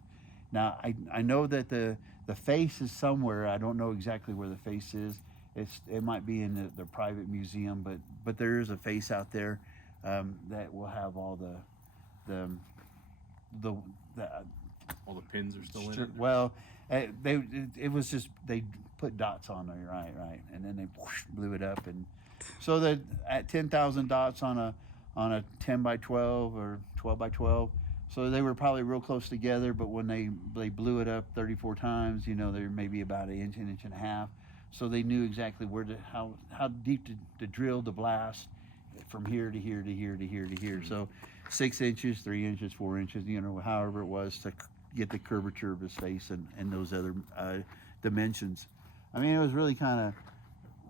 Now, I know that the face is somewhere. I don't know exactly where the face is. It might be in the private museum, but there is a face out there that will have all the All the pins are still in it? well, it was just they put dots on there, right, and then they blew it up, and so that at 10,000 dots on a 10 by 12 or 12 by 12, so they were probably real close together. But when they blew it up 34 times, they're maybe about an inch and a half, so they knew exactly where how deep to drill, to blast from here to here to here to here to here. So 6 inches, 3 inches, 4 inches, however it was to get the curvature of his face and those other dimensions. I mean, it was really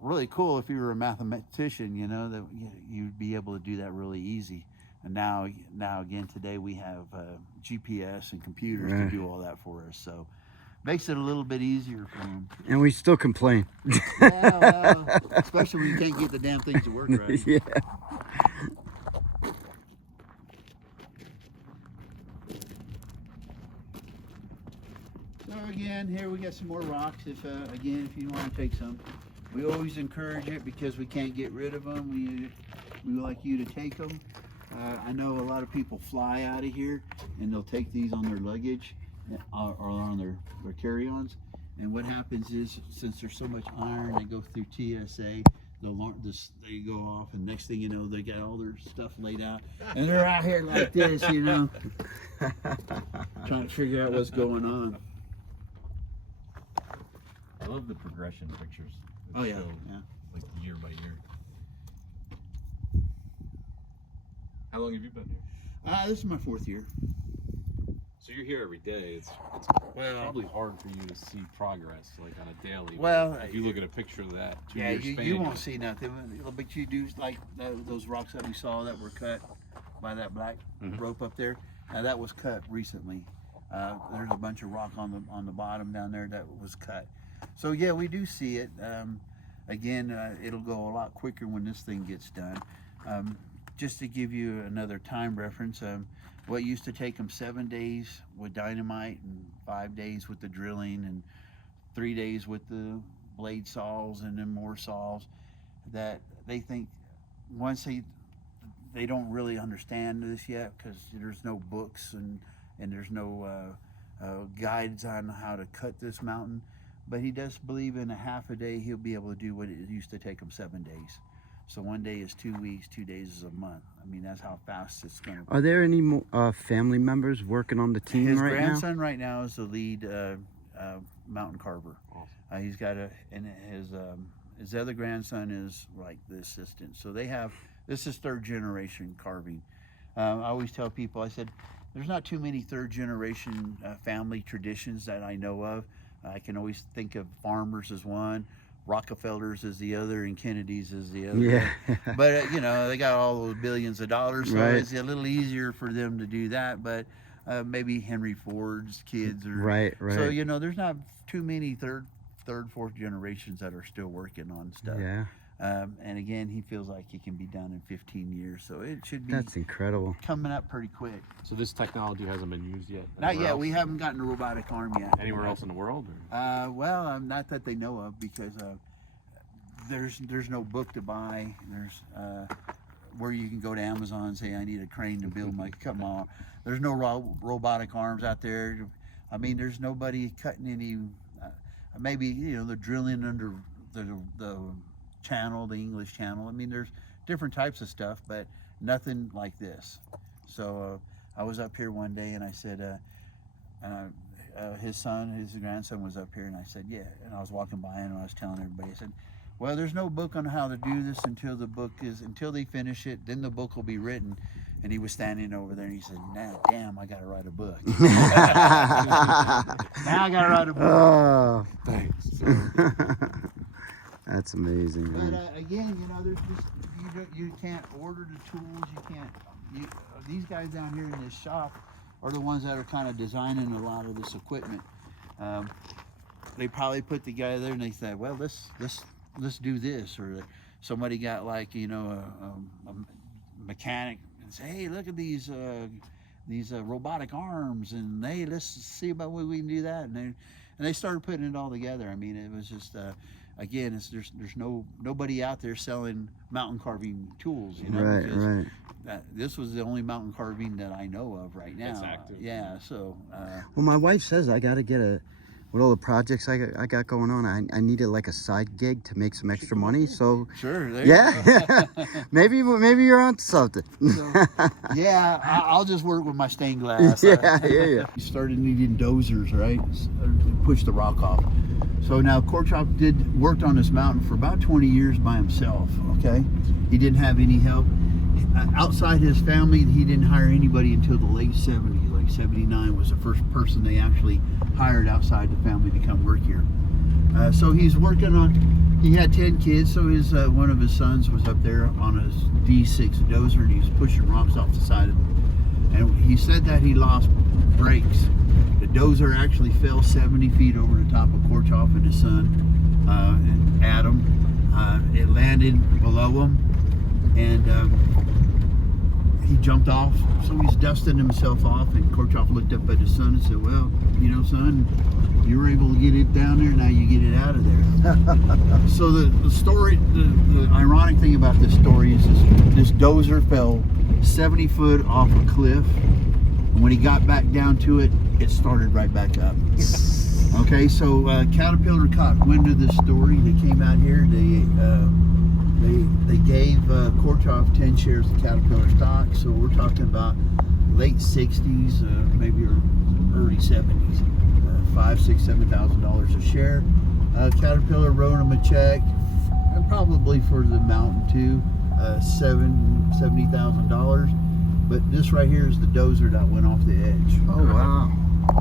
really cool if you were a mathematician, that you'd be able to do that really easy. And now again, today we have GPS and computers to do all that for us. So makes it a little bit easier for them. And we still complain. Yeah, well, especially when you can't get the damn things to work right. Yeah. So again, here we got some more rocks. If you want to take some, we always encourage it because we can't get rid of them. We like you to take them. I know a lot of people fly out of here and they'll take these on their luggage or on their carry-ons. And what happens is, since there's so much iron, they go through TSA. They go off, and next thing you know, they got all their stuff laid out, and they're out here like this, trying to figure out what's going on. I love the progression pictures. Oh yeah, show, yeah. Like year by year. How long have you been here? This is my 4th year. So you're here every day. It's probably hard for you to see progress like on a daily. Well, if you look at a picture of that, yeah, you won't see nothing, but you do like those rocks that we saw that were cut by that black rope up there. Now that was cut recently. There's a bunch of rock on the bottom down there that was cut. So yeah, we do see it. Again, it'll go a lot quicker when this thing gets done. just to give you another time reference, what used to take them 7 days with dynamite and 5 days with the drilling and 3 days with the blade saws and then more saws, that they think once they don't really understand this yet because there's no books and there's no guides on how to cut this mountain, but he does believe in a half a day he'll be able to do what it used to take him 7 days. So 1 day is 2 weeks, 2 days is a month. I mean, that's how fast it's going to be. Are there any family members working on the team His right now? grandson right now is the lead mountain carver. Awesome. He's got and his other grandson is like the assistant. So this is third generation carving. I always tell people, I said, there's not too many third generation family traditions that I know of. I can always think of Farmers as one, Rockefellers is the other, and Kennedy's is the other. Yeah. But they got all those billions of dollars, so Right. it's a little easier for them to do that. But maybe Henry Ford's kids are Right. So there's not too many third, fourth generations that are still working on stuff. Yeah. And again, he feels like it can be done in 15 years, so it should be That's incredible. coming up pretty quick. So this technology hasn't been used yet? Not anywhere yet. else? We haven't gotten a robotic arm yet. Anywhere else in the world? Or? Well, not that they know of, because there's no book to buy. There's where you can go to Amazon and say, I need a crane to build my, come on. There's no robotic arms out there. I mean, there's nobody cutting any, maybe, they're drilling under the channel, the English channel. I mean, there's different types of stuff, but nothing like this. So I was up here one day and I said, his grandson was up here, and I said, yeah. And I was walking by and I was telling everybody, I said, well, there's no book on how to do this until they finish it, then the book will be written. And he was standing over there and he said, nah, damn, I gotta write a book. Now I gotta write a book. Oh, Thanks. that's amazing. But Man. again, there's just, you can't order the tools, these guys down here in this shop are the ones that are kind of designing a lot of this equipment. They probably put together and they said, well, let's do this, or somebody got like a mechanic and say, hey, look at these robotic arms, and hey, let's see about what we can do that, and they started putting it all together. I mean, it was just again, there's nobody out there selling mountain carving tools, Right, because right. this was the only mountain carving that I know of right now. It's active. Yeah, so Well, my wife says I got to get with all the projects I got going on, I needed like a side gig to make some extra money. So sure, there you yeah, go. maybe you're onto something. So, yeah, I'll just work with my stained glass. Yeah. You started needing dozers, right? To push the rock off. So now Korchop worked on this mountain for about 20 years by himself. Okay, he didn't have any help outside his family. He didn't hire anybody until the late 70s. Like 79 was the first person they actually hired outside the family to come work here. So he's working on. He had 10 kids, so one of his sons was up there on a D6 dozer, and he was pushing rocks off the side of him. And he said that he lost brakes. The dozer actually fell 70 feet over the top of Korchop and his son, Adam. It landed below him, and he jumped off. So he's dusting himself off, and Korchop looked up at his son and said, well, son, you were able to get it down there, now you get it out of there. So the story, the ironic thing about this story is this dozer fell 70 foot off a cliff. And when he got back down to it, it started right back up. Okay, so Caterpillar caught wind of this story. They came out here. They gave Korchop 10 shares of Caterpillar stock. So we're talking about late 60s, maybe early 70s, $5,000, $6,000, $7,000 a share. Caterpillar wrote him a check, and probably for the mountain too, $70,000. But this right here is the dozer that went off the edge. Oh wow!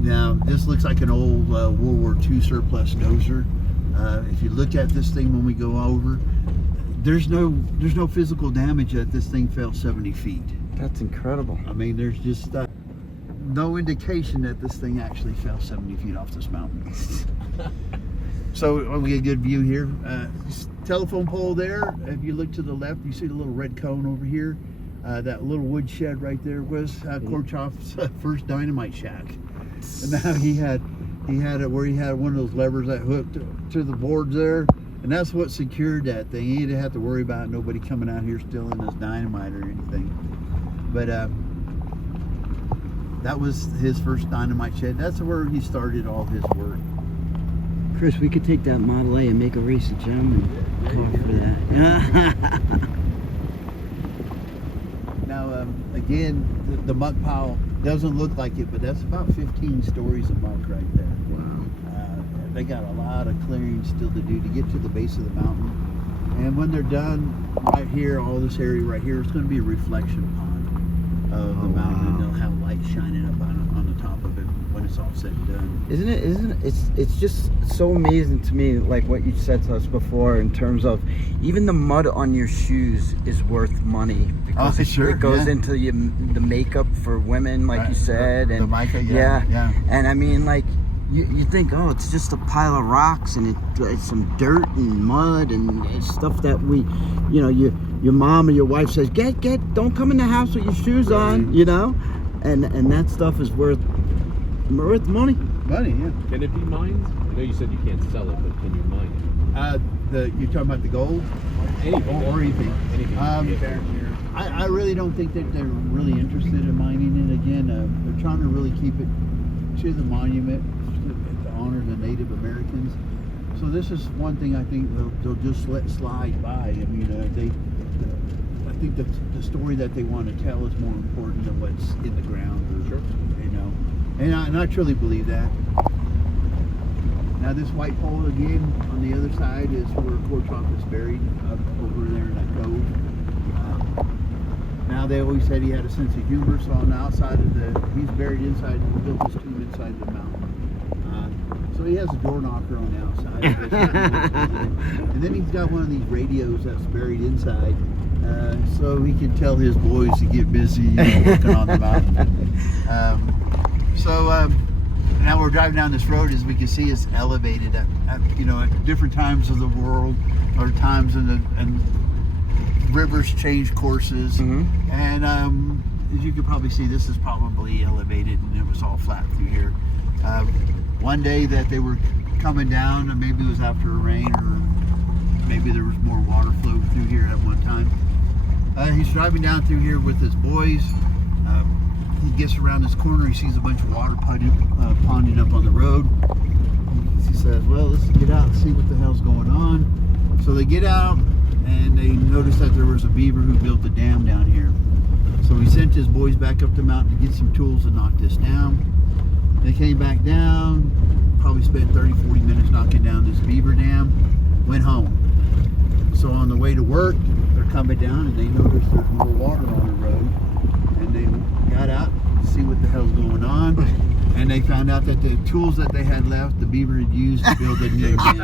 Now this looks like an old World War II surplus dozer. If you look at this thing when we go over, there's no physical damage that this thing fell 70 feet. That's incredible. I mean, there's just no indication that this thing actually fell 70 feet off this mountain. So we get a good view here. Telephone pole there. If you look to the left, you see the little red cone over here. That little wood shed right there was Korchov's first dynamite shack. And now he had it where he had one of those levers that hooked to the boards there, and that's what secured that thing. He didn't have to worry about nobody coming out here stealing his dynamite or anything. But that was his first dynamite shed. That's where he started all his work. Chris, we could take that Model A and make a race of Gem and call for that. Now, again, the muck pile doesn't look like it, but that's about 15 stories of muck right there. Wow. They got a lot of clearing still to do to get to the base of the mountain. And when they're done, right here, all this area right here, it's going to be a reflection pond of the mountain, and they'll have light shining up on the top of it when it's all said and done. Isn't it? It's just so amazing to me, like what you said to us before, in terms of even the mud on your shoes is worth money because it goes into the makeup for women, like you said, and the mica, yeah. And I mean, like you think, oh, it's just a pile of rocks and it's some dirt and mud and it's stuff that we, you know, your mom or your wife says, don't come in the house with your shoes on, you know, and that stuff is worth money. Money, yeah. Can it be mined? I know you said you can't sell it, but can you mine it? You're talking about the gold? Anything. Or anything. I really don't think that they're really interested in mining it again. They're trying to really keep it to the monument to honor the Native Americans. So this is one thing I think they'll just let slide by. I mean, I think that the story that they want to tell is more important than what's in the ground. Sure. You know, and I truly believe that. Now this white pole again on the other side is where Korchov is buried, up over there in that cove. Now they always said he had a sense of humor, so on the outside of he's buried inside, he built his tomb inside the mountain. So he has a door knocker on the outside. And then he's got one of these radios that's buried inside, so he can tell his boys to get busy working on the mountain. Now we're driving down this road, as we can see, it's elevated at different times of the world, or times and rivers change courses. And as you can probably see, this is probably elevated, and it was all flat through here. One day that they were coming down, and maybe it was after a rain, or maybe there was more water flow through here at one time. He's driving down through here with his boys. He gets around this corner, he sees a bunch of water ponding up on the road. He says, well, let's get out and see what the hell's going on. So they get out, and they notice that there was a beaver who built a dam down here. So he sent his boys back up the mountain to get some tools to knock this down. They came back down, probably spent 30-40 minutes knocking down this beaver dam, went home. So on the way to work, they're coming down, and they notice there's more water on the road, and they got out to see what the hell's going on, and they found out that the tools that they had left, the beaver had used to build a new dam.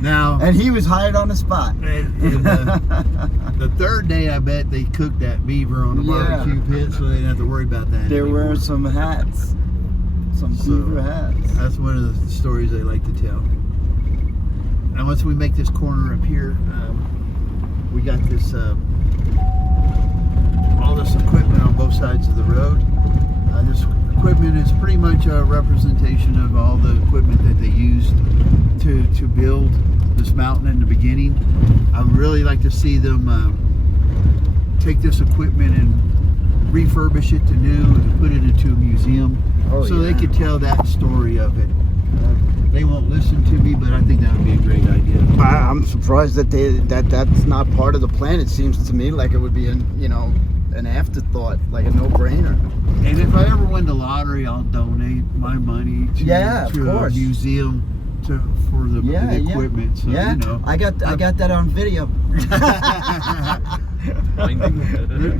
Now, And he was hired on the spot. The third day, I bet they cooked that beaver on a barbecue pit, so they didn't have to worry about that They're anymore. wearing some hats, some beaver hats. That's one of the stories they like to tell. And once we make this corner up here, we got this all this equipment on both sides of the road. This equipment is pretty much a representation of all the equipment that they used to build this mountain in the beginning. I would really like to see them take this equipment and refurbish it to new and put it into a museum, so they could tell that story of it. They won't listen to me, but I think that would be a great idea. I'm surprised that that's not part of the plan. It seems to me like it would be an afterthought, like a no-brainer. And if I ever win the lottery, I'll donate my money to a museum for the equipment. So, you know, I got that on video.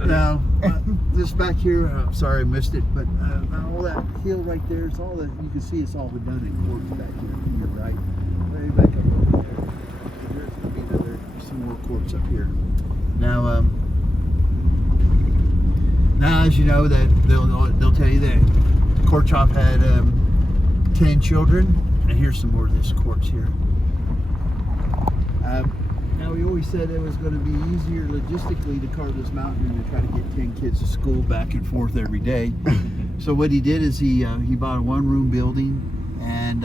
Now, this back here, sorry I missed it, but all that hill right there, it's all that you can see. It's all done in quartz back here to your right. Way back up over there. There's going to be some more quartz up here. Now, as you know, that they'll tell you that Korchov had 10 children, and here's some more of this quartz here. Now, we always said it was going to be easier logistically to carve this mountain and to try to get 10 kids to school back and forth every day. So what he did is he bought a one-room building, and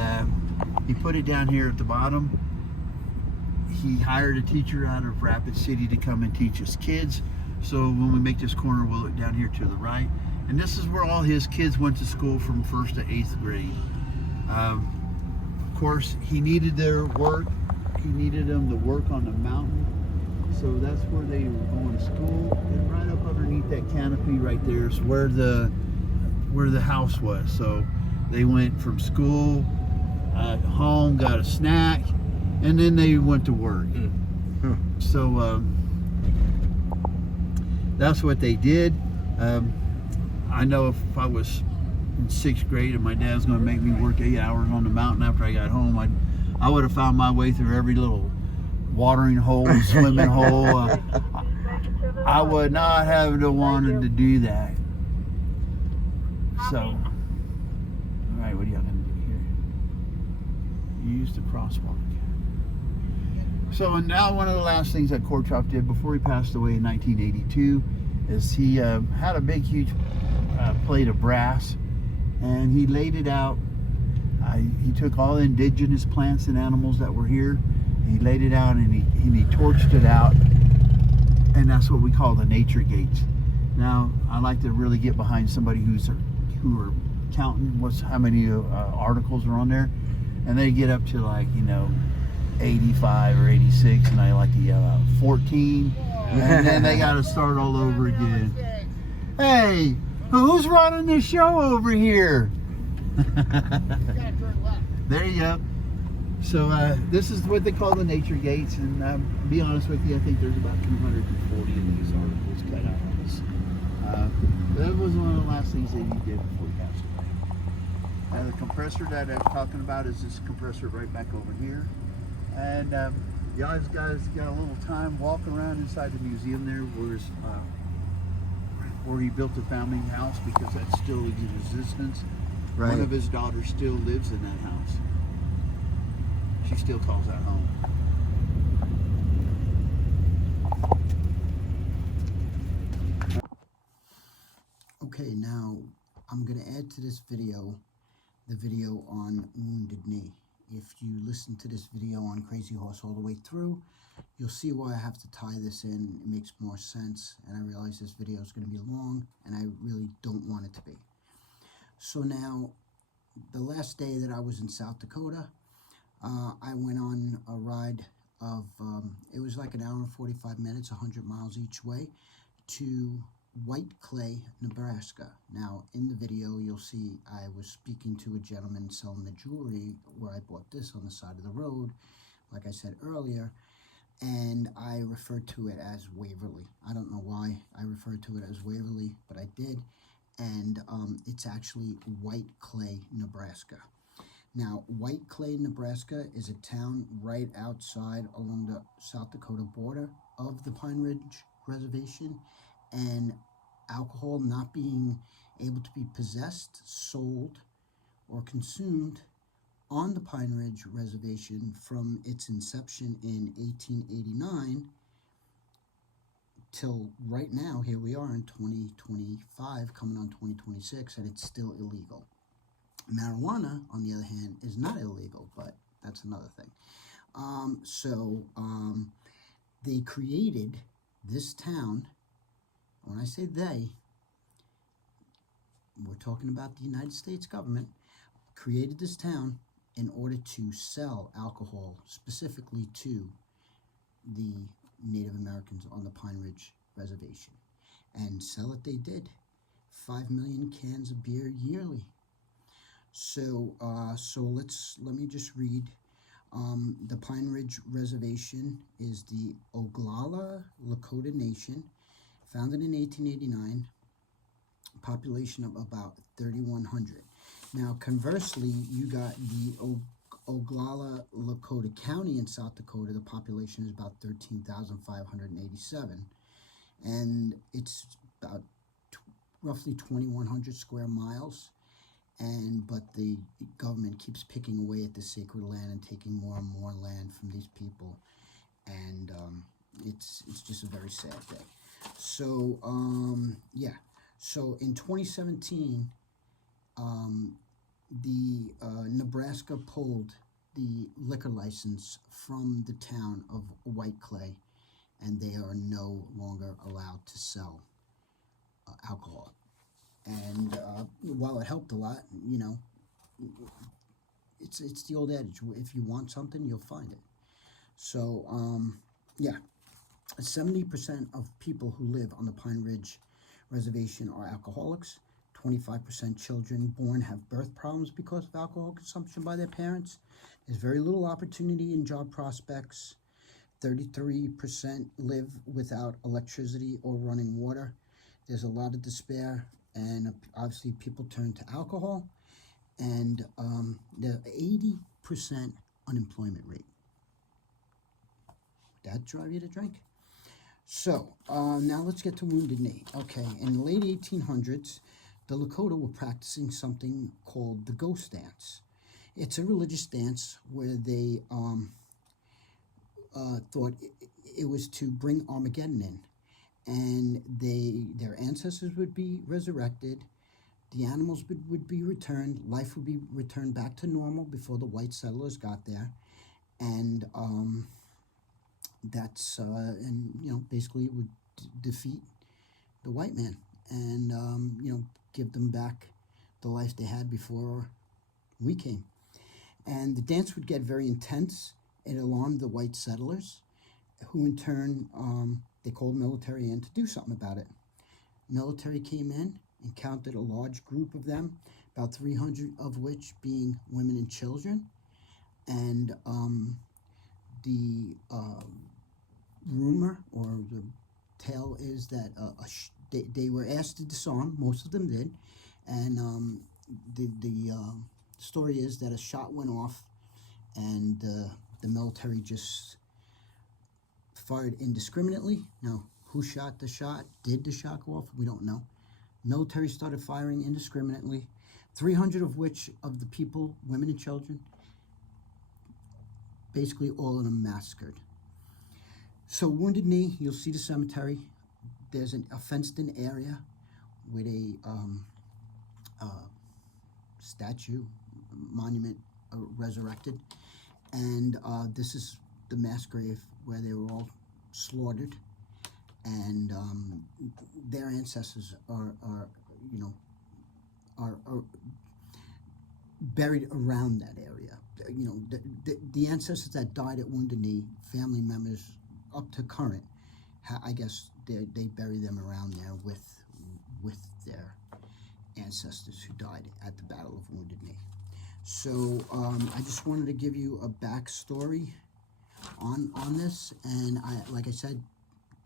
he put it down here at the bottom. He hired a teacher out of Rapid City to come and teach his kids. So when we make this corner, we'll look down here to the right. And this is where all his kids went to school from 1st to 8th grade. Of course, he needed their work. He needed them to work on the mountain. So that's where they were going to school. And right up underneath that canopy right there is where the house was. So they went from school, home, got a snack, and then they went to work. So that's what they did. I know if I was in 6th grade and my dad was going to make me work 8 hours on the mountain after I got home, I would have found my way through every little watering hole, swimming hole. I would not have wanted to do that. So, all right, what are y'all going to do here? You used the crosswalk. So now one of the last things that Korchop did before he passed away in 1982 is he had a big, huge plate of brass, and he laid it out. He took all the indigenous plants and animals that were here, and he laid it out, and he torched it out, and that's what we call the nature gates. Now, I like to really get behind somebody who are counting how many articles are on there, and they get up to 85 or 86, and I like to yell out 14, and then they got to start all over again. Hey, who's running the show over here? There you go. So this is what they call the nature gates, and to be honest with you, I think there's about 240 of these articles cut out on this. That was one of the last things that he did before he passed away. The compressor that I'm talking about is this compressor right back over here. And you guys got a little time, walk around inside the museum there where he built the founding house, because that's still in existence. Right. One of his daughters still lives in that house. She still calls that home. Okay, now I'm going to add to this video the video on Wounded Knee. If you listen to this video on Crazy Horse all the way through, you'll see why I have to tie this in. It makes more sense, and I realize this video is going to be long, and I really don't want it to be. So now, the last day that I was in South Dakota, I went on a ride of, it was like an hour and 45 minutes, 100 miles each way, to White Clay, Nebraska. Now, in the video, you'll see I was speaking to a gentleman selling the jewelry where I bought this on the side of the road, like I said earlier, and I referred to it as Waverly. I don't know why I referred to it as Waverly, but I did, and it's actually White Clay, Nebraska. Now, White Clay, Nebraska is a town right outside along the South Dakota border of the Pine Ridge Reservation, and alcohol not being able to be possessed, sold, or consumed on the Pine Ridge Reservation from its inception in 1889 till right now. Here we are in 2025, coming on 2026, and it's still illegal. Marijuana, on the other hand, is not illegal, but that's another thing. They created this town. When I say they, we're talking about the United States government, created this town in order to sell alcohol specifically to the Native Americans on the Pine Ridge Reservation. And sell it they did. 5 million cans of beer yearly. So let me just read. The Pine Ridge Reservation is the Oglala Lakota Nation, founded in 1889, population of about 3,100. Now, conversely, you got the Oglala Lakota County in South Dakota. The population is about 13,587, and it's about roughly 2,100 square miles. But the government keeps picking away at the sacred land and taking more and more land from these people. and it's just a very sad day. So yeah, so in 2017, the Nebraska pulled the liquor license from the town of White Clay, and they are no longer allowed to sell alcohol. And while it helped a lot, you know, it's the old adage: if you want something, you'll find it. So yeah, 70% of people who live on the Pine Ridge Reservation are alcoholics. 25% children born have birth problems because of alcohol consumption by their parents. There's very little opportunity in job prospects. 33% live without electricity or running water. There's a lot of despair, and obviously people turn to alcohol. And the 80% unemployment rate. That drive you to drink? So now let's get to Wounded Knee. Okay, in the late 1800s, the Lakota were practicing something called the ghost dance. It's a religious dance where they thought it was to bring Armageddon in, and their ancestors would be resurrected, the animals would be returned, life would be returned back to normal before the white settlers got there, and and you know, basically it would defeat the white man, and you know, give them back the life they had before we came. And the dance would get very intense. It alarmed the white settlers, who in turn they called military in to do something about it. Military came in and counted a large group of them, about 300 of which being women and children. And the rumor or the tale is that they were asked to disarm. Most of them did, and the story is that a shot went off, and the military just fired indiscriminately. Now, who shot the shot? Did the shot go off? We don't know. Military started firing indiscriminately, 300 of which of the people, women and children, basically all of them massacred. So Wounded Knee, you'll see the cemetery. There's a fenced-in area with a statue, monument resurrected. And this is the mass grave where they were all slaughtered. And their ancestors are buried around that area. You know, the ancestors that died at Wounded Knee, family members up to current, I guess they bury them around there with their ancestors who died at the Battle of Wounded Knee. So I just wanted to give you a backstory on this, and like I said,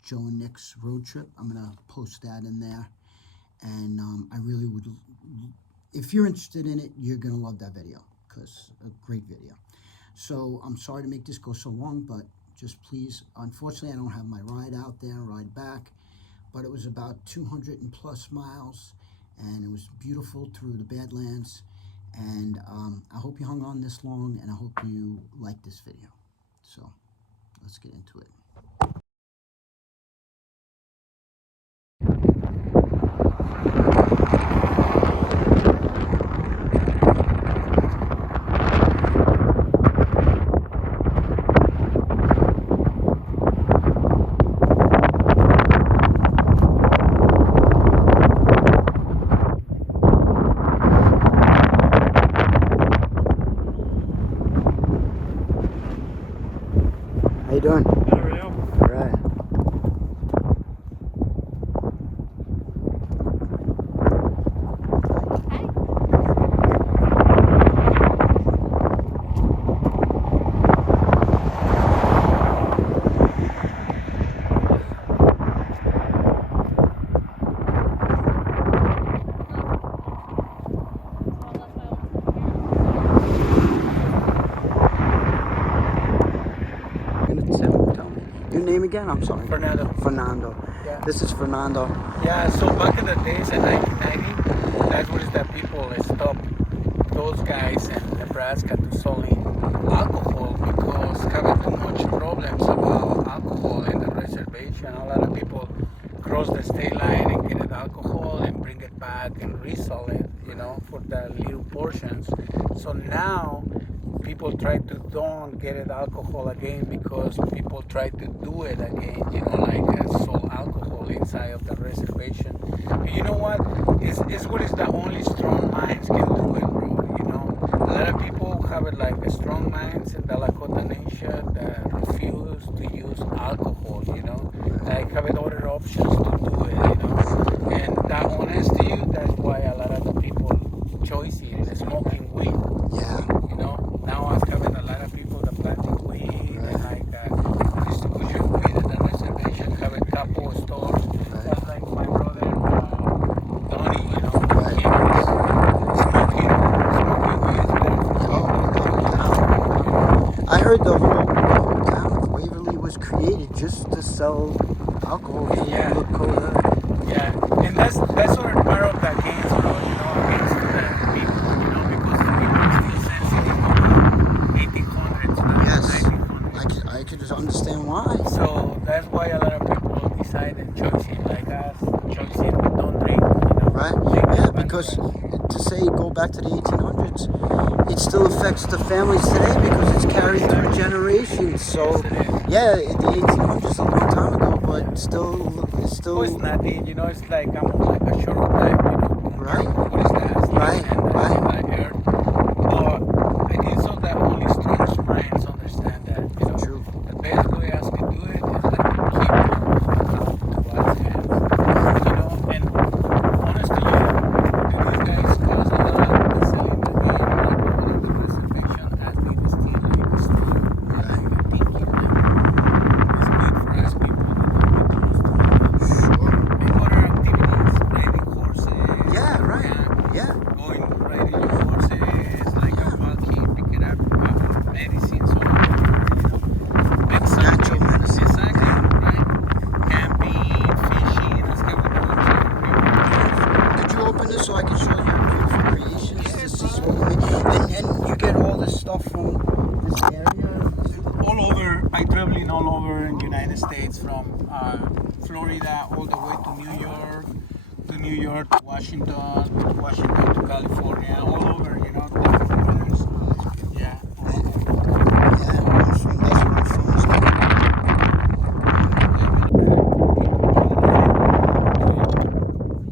Joe and Nick's road trip, I'm gonna post that in there, and I really would, if you're interested in it, you're gonna love that video, because a great video. So I'm sorry to make this go so long, but just please, unfortunately I don't have my ride out there, ride back, but it was about 200 and plus miles, and it was beautiful through the Badlands, and I hope you hung on this long, and I hope you liked this video. So let's get into it. How you doing? There we go. All right. Tell me your name again. I'm sorry. Fernando. Fernando. Yeah. This is Fernando. Yeah, so back in the days in 1990, that's what is that people stopped those guys in Nebraska to selling alcohol because having too much problems about alcohol in the reservation. A lot of people cross the state line and get alcohol and bring it back and resell it, for the little portions. So now people try to don't get it alcohol again because people try to do it again, like sold alcohol inside of the reservation. And you know what? It's what is the only strong minds can do it, bro. A lot of people have it like strong minds in the Lakota Nation that refuse to use alcohol, like having other options to do it, And that honesty, that's why a lot of the people choosing smoking weed. Yeah. Now I'm having a lot of people that planting weed and like distribution weed in the reservation, have a couple of stores. That's like my brother Donnie, he was smoking weed is better for I heard the whole town of Waverly was created just to sell alcohol to Lakota. Yeah, and that's sort of part of the gains, bro. Against the people, because the people are still sensitive about 1800s, Yes. 1900s. I could just understand why. So that's why a lot of people decided choosing like us, choosing don't drink, Right? Yeah, because to say go back to the 1800s, it still affects the families today because it's carried through generations. So, yeah, the 1800s is a long time ago, but still, it's still. Oh, it's nothing, it's like almost like a short time, Right. What is that? Right, right. And earth. But I think so that only strong minds understand that, True. The best way us to do it is like keep out to God's hands, and honestly, these guys cause a lot of selling the game, like on the reservation as they steal like the store. I don't even think it, it's good for us people and other activities, riding horses. Yeah, right. Yeah. Going riding your horses, like a walking, picking up medicines or Natural medicine. Exactly, right? Camping, fishing, that's how we do it. Could you open this so I can show your beautiful creations? This is what you make. And you get all this stuff from this area? All over, I traveling all over in the United States, from Florida all the way to New York, to Washington to California, all over, different weathers. Yeah. Yeah, that's where I'm from.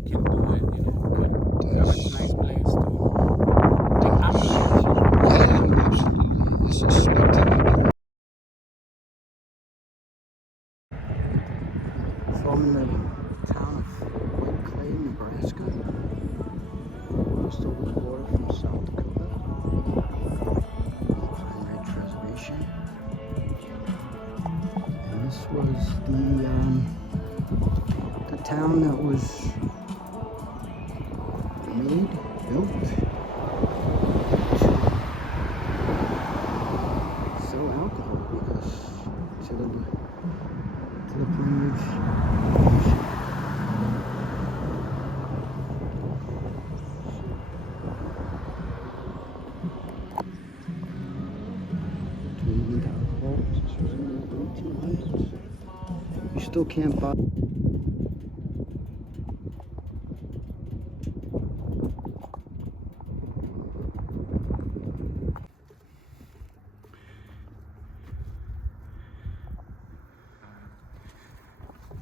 You can do it, but have a nice place to. Yeah, absolutely. This is spectacular. From the town of White Clay, Nebraska, just over the border from South Dakota, Pine Ridge Reservation. And this was the town that was built to sell alcohol because to the Pine Ridge. You still can't buy.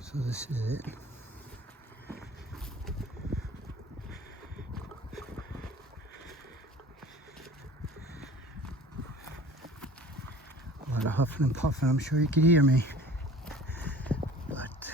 So this is it. A lot of huffing and puffing. I'm sure you could hear me. But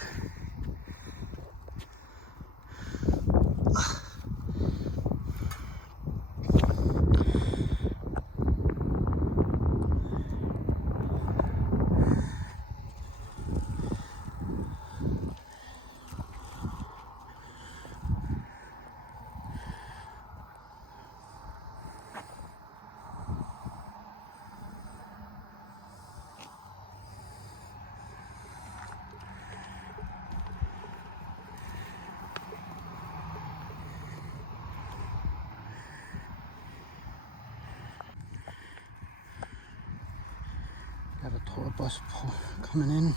got a tour bus coming in.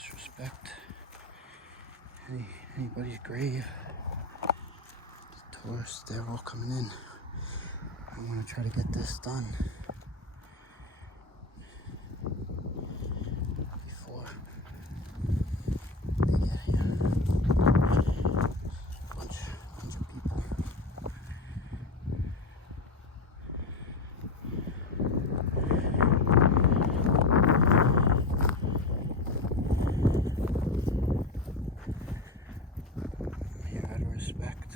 disrespect anybody's grave. The tourists, they're all coming in. I want to try to get this done before they get here. Bunch of people. Here out of respect.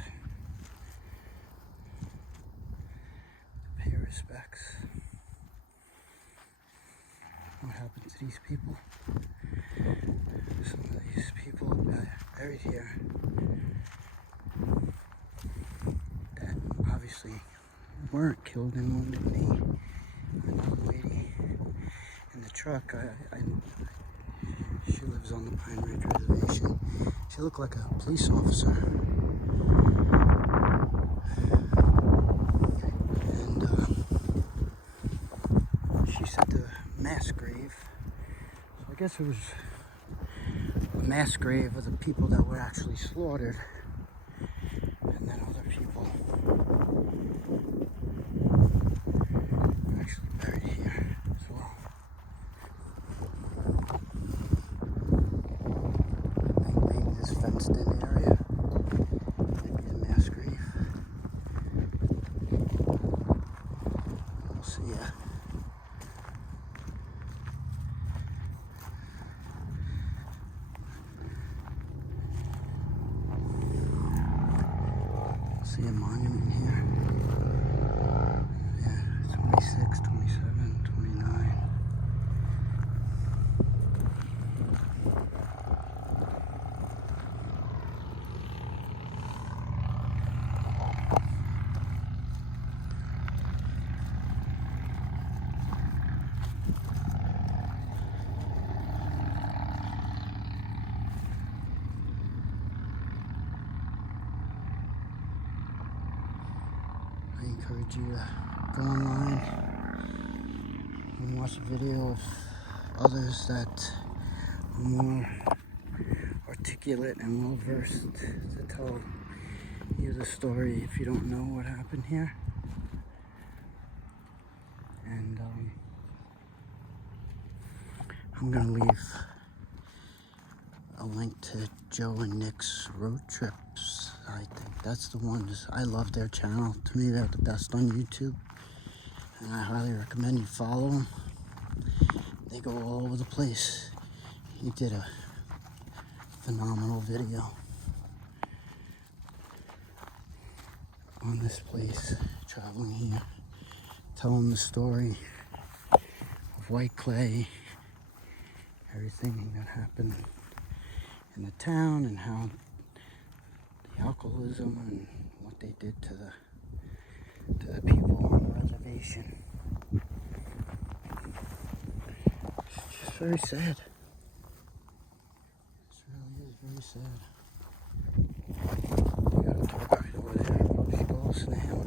Pay respects. What happened to these people? Some of these people buried here that obviously weren't killed in Wounded Knee. Another lady in the truck, she lives on the Pine Ridge Reservation. She looked like a police officer. And she said the mass grave. So I guess it was a mass grave of the people that were actually slaughtered. And then other people are actually buried here as well. I think maybe this fenced in area might be the mass grave. We'll see ya. See a monument here. Yeah, 26, 27, 29. I encourage you to go online and watch a video of others that are more articulate and well versed to tell you the story if you don't know what happened here. And I'm gonna leave a link to Joe and Nick's road trips. I think that's the ones. I love their channel. To me, they're the best on YouTube, and I highly recommend you follow them. They go all over the place. He did a phenomenal video on this place, traveling here, telling the story of White Clay, everything that happened in the town, and how the alcoholism and what they did to the people on the reservation. It's just very sad. This really is very sad. They got a tour guide over there. Probably go listen to him.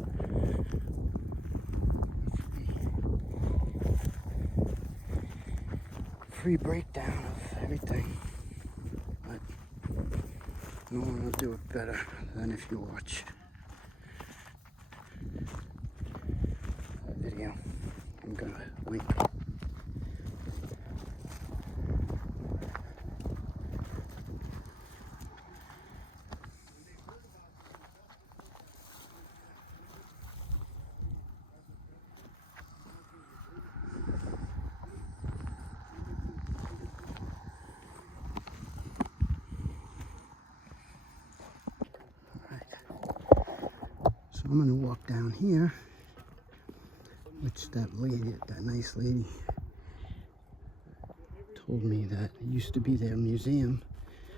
Free breakdown of everything. But no one will do it better than if you watch a video. I'm gonna link. So I'm gonna walk down here, which that nice lady told me that it used to be their museum,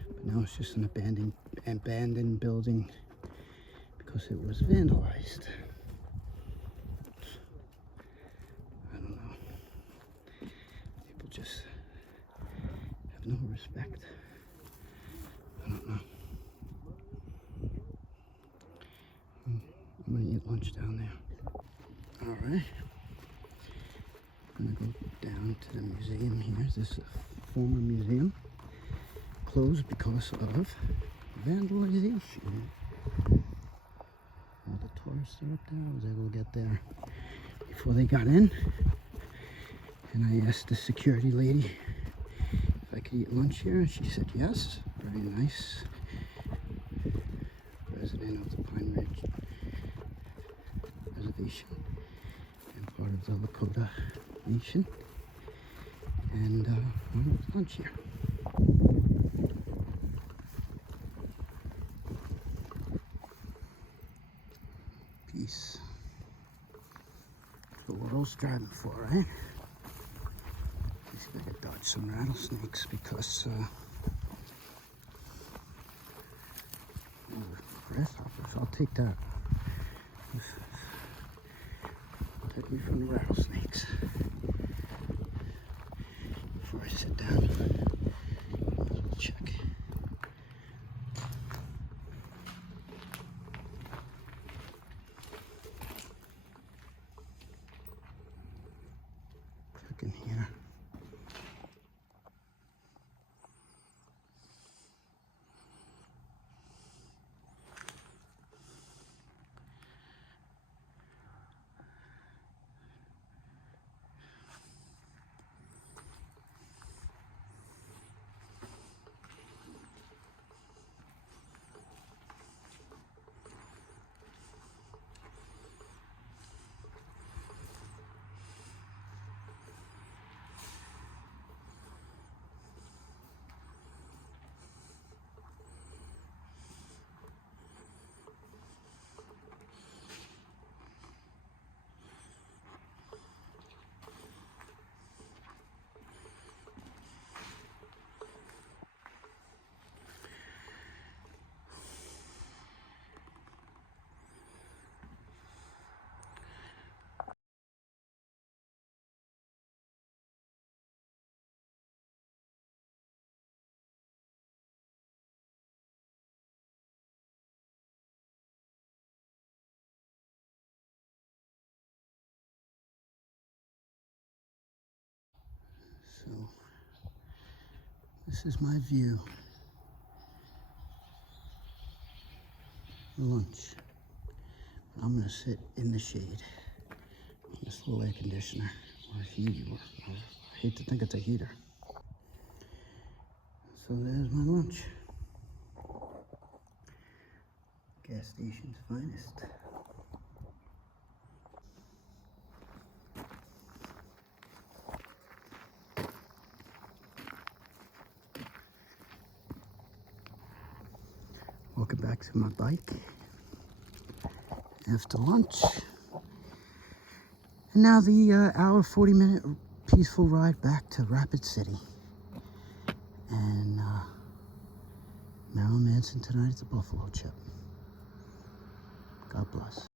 but now it's just an abandoned building because it was vandalized. I don't know. People just have no respect. I don't know. I'm gonna eat lunch down there. Alright. I'm gonna go down to the museum here. This is a former museum. closed because of vandalization. All the tourists are up there. I was able to get there before they got in. And I asked the security lady if I could eat lunch here, and she said yes. Very nice. Resident of the Pine Ridge Reservation and part of the Lakota Nation. And I'm with lunch here. Peace. That's what we're all striving for, right? At least I gotta dodge some rattlesnakes because grasshoppers. I'll take that. Protect me from the rattlesnakes. Before I sit down, I'll check. Check in here. So, this is my view. For lunch. I'm gonna sit in the shade on this little air conditioner or heater. I hate to think it's a heater. So there's my lunch. Gas station's finest. Welcome back to my bike after lunch. And now the hour, 40-minute peaceful ride back to Rapid City. And Marilyn Manson tonight at the Buffalo Chip. God bless.